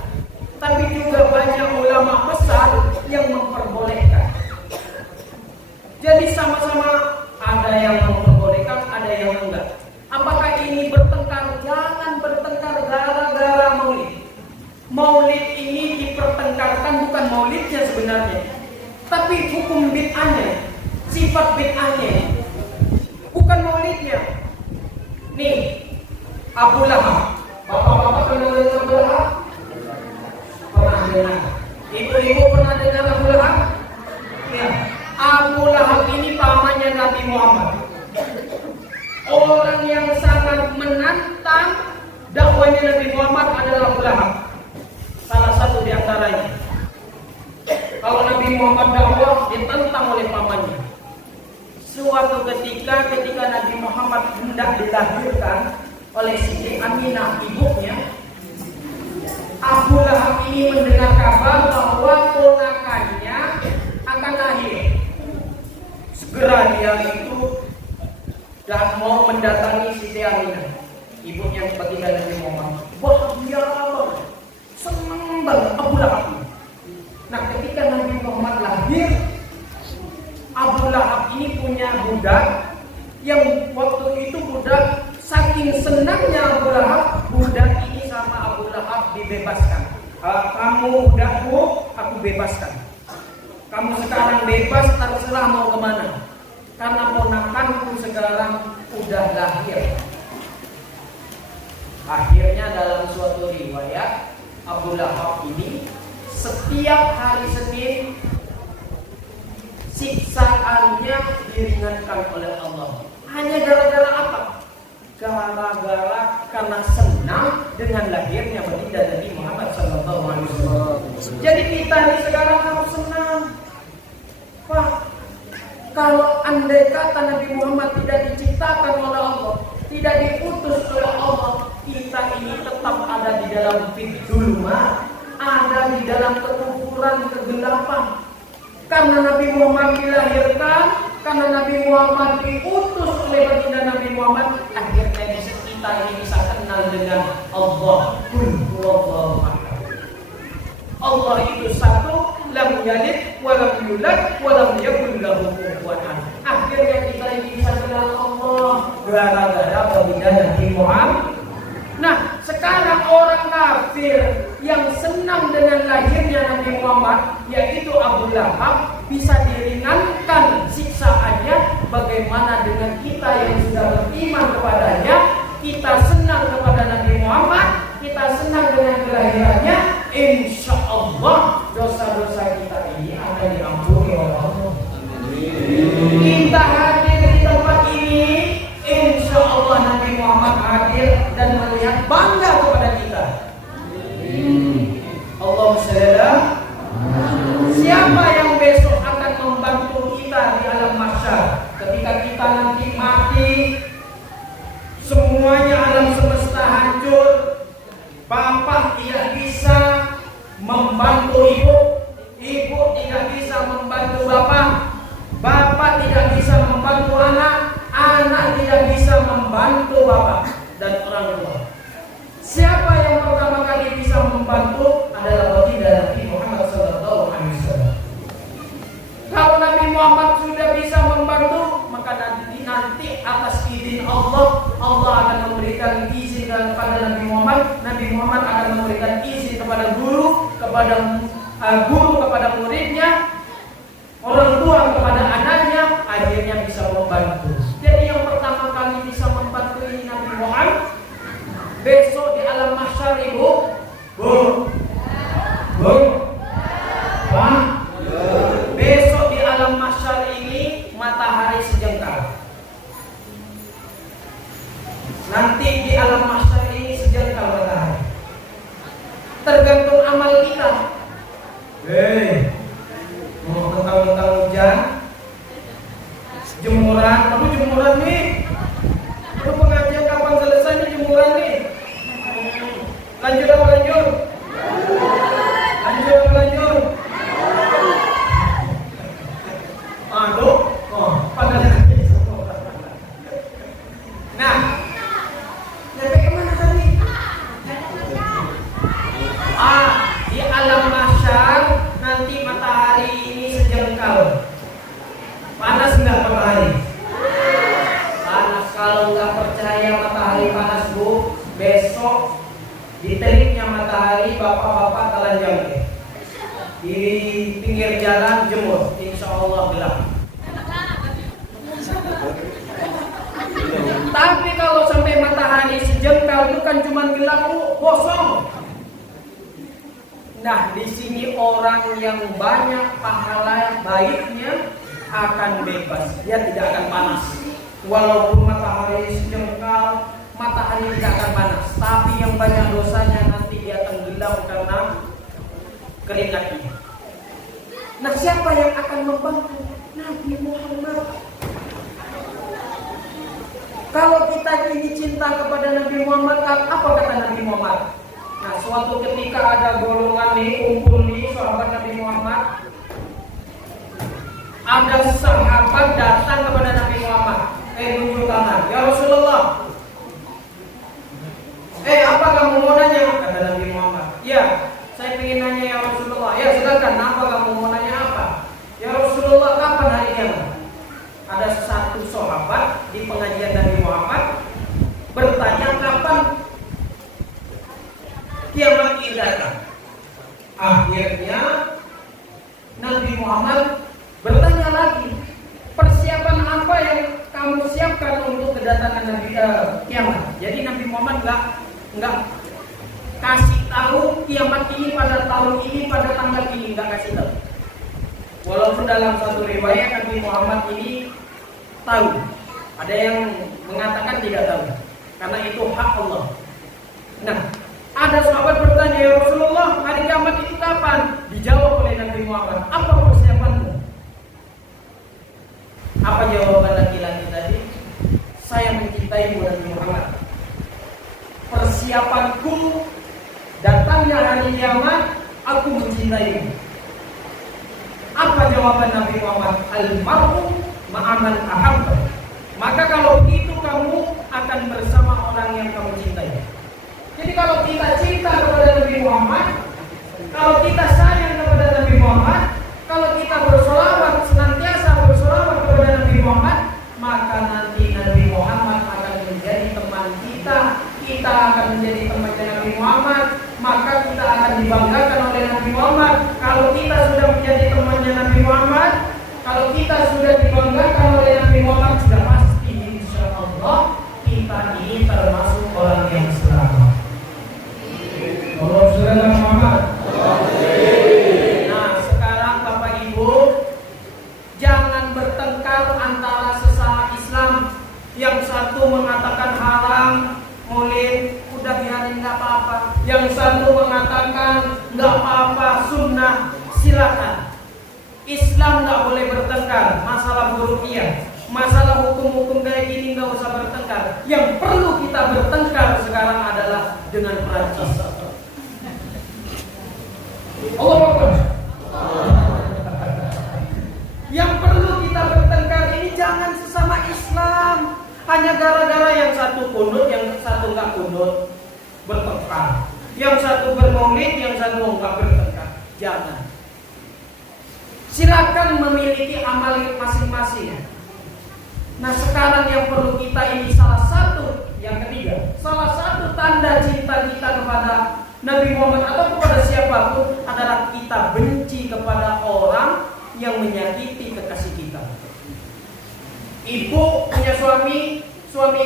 tapi juga banyak ulama besar yang memperbolehkan. Jadi sama-sama ada yang memperbolehkan, ada yang enggak. Apakah ini bertengkar? Jangan bertengkar gara-gara maulid. Maulid ini dipertengkarkan bukan maulidnya sebenarnya, tapi hukum bid'ahnya, sifat bid'ahnya, bukan maulidnya. Nih, Abu Lahab. Bapak-bapak pernah dengar Abu Lahab? Pernah dengar. Ibu-ibu pernah dengar Abu Lahab? Ya. Abu Lahab ini pamannya Nabi Muhammad. Orang yang sangat menantang dakwahnya Nabi Muhammad adalah Abu Lahab. Salah satu di antaranya. Kalau Nabi Muhammad dakwah ditentang oleh pamannya. Suatu ketika Nabi Muhammad hendak dilahirkan oleh Siti Aminah ibunya, Abu Lahab ini mendengar kabar bahwa ponakannya akan lahir. Segera dia itu dan mau mendatangi Siti Aminah, ibunya baginda Nabi Muhammad. Bahagia banget, senang banget Abu Lahab. Nah, ketika Nabi Muhammad lahir, Abu Lahab ini punya budak yang waktu itu budak saking senangnya Abu Lahab, budak ini sama Abu Lahab dibebaskan. Kamu budakku, aku bebaskan. Kamu sekarang bebas, terserah mau kemana. Karena ponakanku sekarang udah lahir. Akhirnya dalam suatu riwayat, Abu Lahab ini setiap hari Senin siksaannya diringankan oleh Allah. Hanya gara-gara apa? Gara-gara karena senang dengan lahirnya baginda Nabi Muhammad SAW. Jadi kita ini sekarang harus senang. Pak, kalau andai kata Nabi Muhammad tidak diciptakan oleh Allah, tidak diutus oleh Allah, kita ini tetap ada di dalam fiddulma, ada di dalam kekufuran, kegelapan. Karena Nabi Muhammad dilahirkan, karena Nabi Muhammad diutus oleh baginda Nabi Muhammad, akhirnya kita ini bisa kenal dengan Allah. Allah itu satu, lam yalid wa lam yulad wa lam yakul lahu kufuwan ahad. Akhirnya kita ini bisa kenal Allah gara-gara baginda Nabi Muhammad. Nah, sekarang orang kafir yang senang dengan lahirnya Nabi Muhammad, yaitu Abu Lahab, bisa diringankan siksaannya. Bagaimana dengan kita yang sudah beriman kepadanya, kita senang kepada Nabi Muhammad, kita senang dengan kelahirannya, insya Allah dosa-dosa kita ini akan diampuni oleh Allah. Kita hadir di tempat ini, insya Allah Nabi Muhammad hadir dan melihat bangga kepada kita. Allahumma shalli ala. Siapa yang besok akan membantu kita di alam mahsyar ketika kita nanti mati, semuanya alam semesta hancur, bapak tidak bisa membantu ibu, ibu tidak bisa membantu bapak, bapak tidak bisa membantu anak, anak tidak bisa membantu bapak dan orang tua. Siapa yang pertama kali bisa membantu adalah baginda Nabi Muhammad SAW. Kalau Nabi Muhammad sudah bisa membantu, maka nanti atas izin Allah, Allah akan memberikan izin kepada Nabi Muhammad. Nabi Muhammad akan memberikan izin kepada guru, kepada muridnya, orang tua kepada anaknya, akhirnya bisa membantu. Jadi yang pertama kali bisa membantu ini Nabi Muhammad. Besok di alam mahsyar ibu, bu, kita. Mau mentang-mentang hujan, jemuran, aduh jemuran nih. Aduh pengajian kapan selesai nih jemuran nih? Lanjut apa lanjut? Lanjut. Aduh, pada lagi semua. Nah, sampai kemana tadi? Di alam mahsyar nanti matahari ini sejengkal. Panas nggak matahari? Panas. Kalau nggak percaya matahari panas bu, besok di teriknya matahari bapak-bapak telanjang di pinggir jalan jemur, insya Allah gelap. Tapi kalau sampai matahari sejengkal itu kan cuma gelap kosong. Nah, di sini orang yang banyak pahala baiknya akan bebas, dia tidak akan panas. Walaupun matahari sejengkal, matahari tidak akan panas. Tapi yang banyak dosanya nanti dia akan gelap karena keringatnya. Nah, siapa yang akan membantu? Nabi Muhammad. Kalau kita ini cinta kepada Nabi Muhammad, apa kata Nabi Muhammad? Nah, suatu ketika ada golongan nih, kumpul nih sahabat Nabi Muhammad. Ada sahabat datang kepada Nabi Muhammad, nunjuk tangan, ya Rasulullah. Apa kamu mau nanya? Kata Nabi Muhammad. Ya, saya ingin nanya ya Rasulullah. Ya silakan, apa kamu mau nanya apa? Ya Rasulullah, kapan hari kiamat? Ada satu sahabat di pengajian Nabi Muhammad bertanya kapan kiamat ini datang. Akhirnya Nabi Muhammad bertanya lagi, persiapan apa yang kamu siapkan untuk kedatangan Nabi kiamat? Jadi Nabi Muhammad nggak kasih tahu kiamat ini pada tahun ini, pada tanggal ini, nggak kasih tahu. Walaupun dalam satu riwayat Nabi Muhammad ini tahu, ada yang mengatakan tidak tahu, karena itu hak Allah. Nah, ada sahabat bertanya, ya Rasulullah, hari kiamat itu kapan? Dijawab oleh Nabi Muhammad, apa persiapanmu? Apa jawaban laki-laki tadi? Saya mencintaimu Nabi Muhammad. Persiapanku datangnya hari kiamat, aku mencintaimu. Apa jawaban Nabi Muhammad? Al-mar'u ma'aman ahabba. Maka kalau begitu kamu akan bersama orang yang kamu cintai. Jadi kalau kita cinta kepada Nabi Muhammad, kalau kita sayang kepada Nabi Muhammad, kalau kita bersolawat, senantiasa bersolawat kepada Nabi Muhammad, maka nanti Nabi Muhammad akan menjadi teman kita. Kita akan menjadi temannya Nabi Muhammad, maka kita akan dibanggakan oleh Nabi Muhammad. Kalau kita sudah menjadi temannya Nabi Muhammad, kalau kita sudah dibanggakan oleh Nabi Muhammad, sudah pasti insya Allah kita ini termasuk orang yang selamat. Allah Subhanahu Muhammad. Nah, sekarang Bapak Ibu, jangan bertengkar antara sesama Islam. Yang satu mengatakan haram maulid, udah biarin nggak apa-apa. Yang satu mengatakan nggak apa-apa, sunnah, silakan. Islam nggak boleh bertengkar. Masalah buruknya, masalah hukum-hukum kayak gini nggak usah bertengkar. Yang perlu kita bertengkar sekarang adalah dengan Perancis. Allah Akbar. Yang perlu kita bertengkar ini jangan sesama Islam. Hanya gara-gara yang satu kunut, yang satu nggak kunut, bertengkar. Yang satu bermaulid, yang satu nggak bertengkar. Jangan. Silakan memiliki amal masing-masing. Nah, sekarang yang perlu kita ini salah satu, yang ketiga, salah satu tanda cinta kita kepada Nabi Muhammad atau kepada siapapun adalah kita benci kepada orang yang menyakiti kekasih kita. Ibu punya suami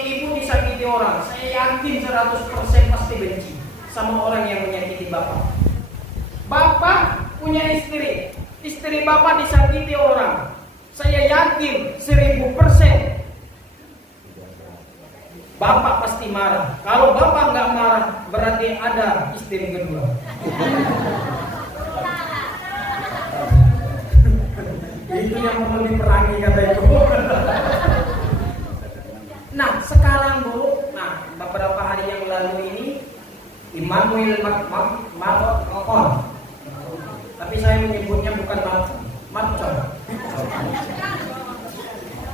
ibu disakiti orang, saya yakin 100% pasti benci sama orang yang menyakiti bapak. Bapak punya istri bapak disakiti orang, saya yakin 1000% bapak pasti marah. Kalau bapak nggak marah, berarti ada istri kedua. yang perlu diperangi kata itu. Nah sekarang Bu, nah beberapa hari yang lalu ini Immanuel Macron, tapi saya menyebutnya bukan Macron.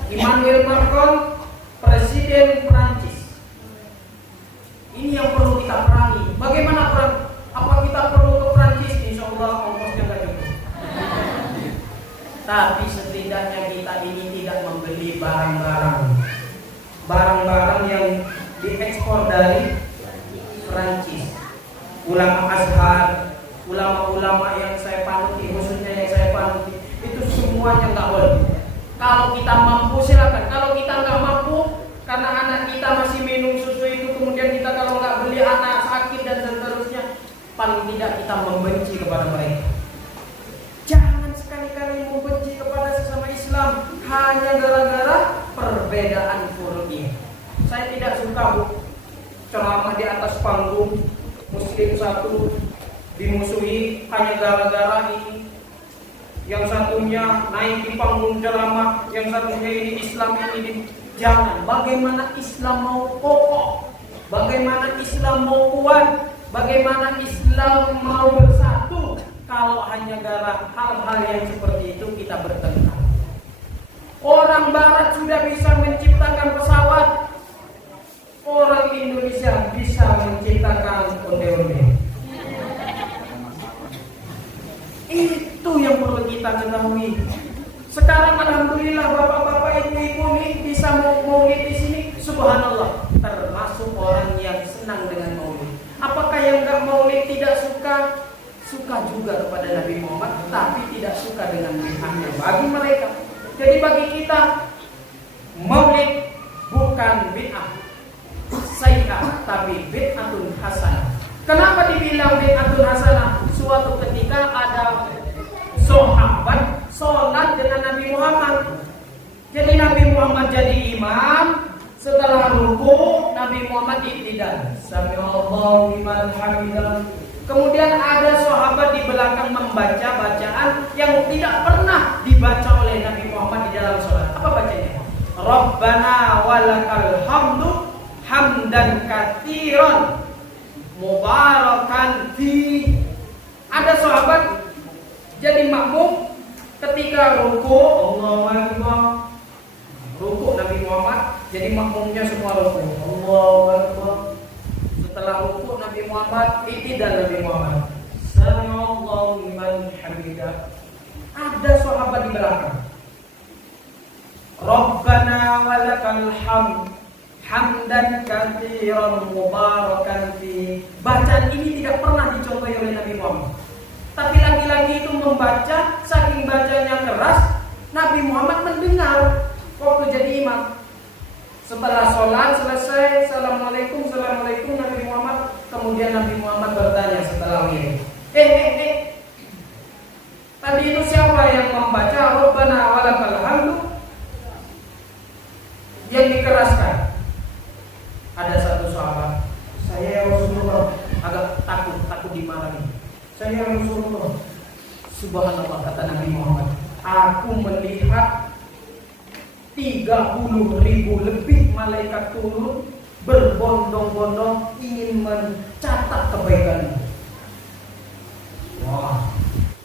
Immanuel Macron, Presiden Prancis. Ini yang perlu kita perangi. Bagaimana perang? Apa kita perlu ke Prancis? Insya Allah ongkosnya nggak cukup. Tapi setidaknya kita ini tidak membeli barang-barang yang diekspor dari Prancis. Ulama Azhar, ulama-ulama yang saya panuti, khususnya yang saya panuti, itu semuanya nggak boleh. Kalau kita mampu silakan. Kalau kita nggak mampu, karena anak kita masih minum susu itu, kemudian kita kalau nggak beli anak sakit dan seterusnya, paling tidak kita membenci kepada mereka. Jangan sekali-kali membenci kepada sesama Islam hanya gara-gara perbedaan furu'iyah. Saya tidak suka Bu ceramah di atas panggung Muslim satu dimusuhi hanya gara-gara ini. Yang satunya naik di panggung ceramah, yang satunya ini Islam ini. Jangan. Bagaimana Islam mau kokoh? Bagaimana Islam mau kuat? Bagaimana Islam mau bersatu? Kalau hanya gara hal-hal yang seperti itu kita bertengkar. Orang Barat sudah bisa menciptakan pesawat, orang Indonesia bisa menciptakan onde-onde. Itu yang perlu kita ketahui. Sekarang alhamdulillah bapak-bapak ibu-ibu nih bisa maulid di sini, subhanallah, termasuk orang yang senang dengan maulid. Apakah yang enggak maulid tidak suka? Suka juga kepada Nabi Muhammad, tapi tidak suka dengan bid'ahnya bagi mereka. Jadi bagi kita maulid bukan bid'ah sayyi'ah, tapi bid'atun hasanah. Kenapa dibilang bid'atun hasanah? Suatu ketika ada sahabat sholat dengan Nabi Muhammad. Jadi Nabi Muhammad jadi imam. Setelah ruku Nabi Muhammad iktidal. Sami'allahu liman hamidah. Kemudian ada sahabat di belakang membaca bacaan yang tidak pernah dibaca oleh Nabi Muhammad di dalam sholat. Apa bacanya? Rabbana walakal hamdu hamdan katsiran mubarakan fi. Ada sahabat jadi makmum ketika ruku, Allahu Akbar. Ruku Nabi Muhammad, jadi makmumnya semua ruku, Allahu Akbar. Setelah ruku Nabi Muhammad, iktidal Nabi Muhammad, Sami'allahu liman hamidah. Ada sahabat di belakang, Rabbana walakal hamd hamdan katsiran mubarakan fi. Bacaan ini tidak pernah dicontohi oleh Nabi Muhammad. Tapi laki-laki itu membaca, saking bacanya keras, Nabi Muhammad mendengar waktu jadi imam. Setelah sholat selesai, Assalamualaikum, Assalamualaikum Nabi Muhammad. Kemudian Nabi Muhammad bertanya setelah ini, tadi itu siapa yang membaca Rabbana walakal hamdu yang dikeraskan? Ada satu sahabat, saya Rasulullah, agak takut dimarahi. Saya Rasulullah. Subhanallah, kata Nabi Muhammad, aku melihat 30.000 lebih malaikat turun berbondong-bondong ingin mencatat kebaikan. Wah,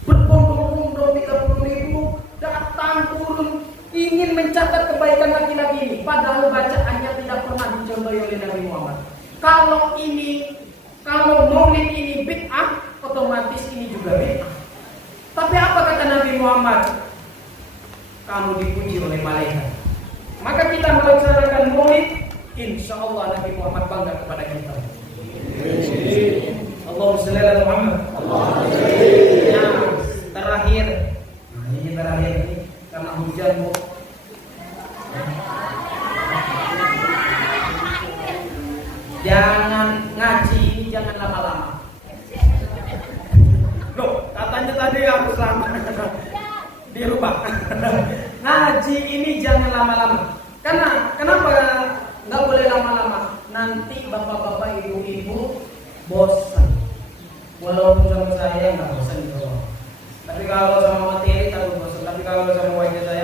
berbondong-bondong 30.000 datang turun ingin mencatat kebaikan laki-laki ini. Padahal bacaannya tidak pernah dicontohi oleh Nabi Muhammad. Kalau maulid ini bid'ah, otomatis ini juga bid'ah. Tapi apa kata Nabi Muhammad? Kamu dipuji oleh malaikat. Maka kita melaksanakan maulid, insya Allah Nabi Muhammad bangga kepada kita. Allahumma shalli ala Muhammad. Nah, terakhir ini karena hujan Bu. Jangan ngaji ini jangan lama-lama. Loh, katanya tadi harus lama. Dirubah. Ngaji ini jangan lama-lama. Kenapa nggak boleh lama-lama? Nanti bapak-bapak, ibu-ibu bosan. Walaupun sama saya nggak bosan gitu. Tapi kalau sama materi takut bosan. Tapi kalau sama wajah saya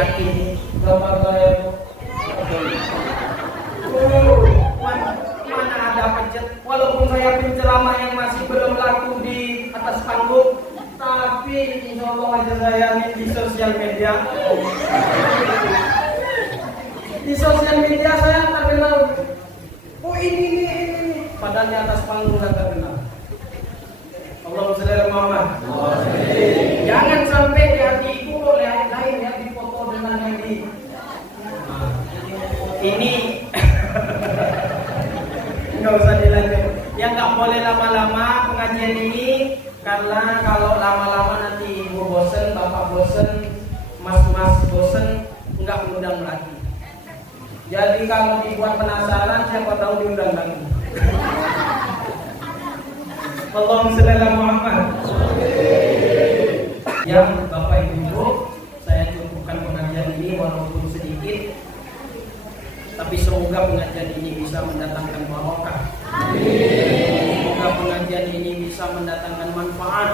yakin bapak saya mana ada pencet, walaupun saya penceramah yang masih belum laku di atas panggung, tapi insya Allah aja saya di sosial media. Di sosial media saya terkenal. Oh ini. Padahal di atas panggung nggak terkenal. Allahumma sholli ala Muhammad. Jangan sampai di hatiku lain ya di foto dengan yang di ini. Nggak usah dilanjut. Yang nggak boleh lama-lama pengajian ini, karena kalau lama-lama nanti ibu bosen, bapak bosen, mas bosen, nggak undang lagi. Jadi kalau dibuat penasaran, siapa tahu diundang lagi. Allahumma sholli ala Muhammad. Yang bapak ibu, saya cukupkan pengajian ini walaupun sedikit, tapi semoga pengajian ini bisa mendatangkan barokah. Semoga pengajian ini bisa mendatangkan manfaat.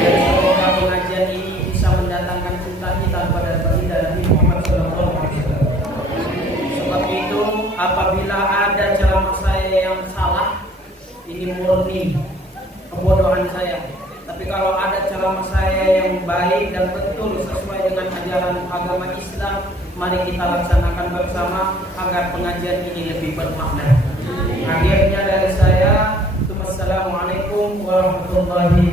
Dan semoga pengajian ini bisa mendatangkan cinta kita kepada baginda Nabi Muhammad SAW. Sebab itu, apabila ada ceramah saya yang salah, ini murni kebodohan saya. Tapi kalau ada ceramah saya yang baik dan betul sesuai dengan ajaran agama Islam, mari kita laksanakan bersama agar pengajian ini lebih bermakna. Akhirnya dari saya, Assalamualaikum warahmatullahi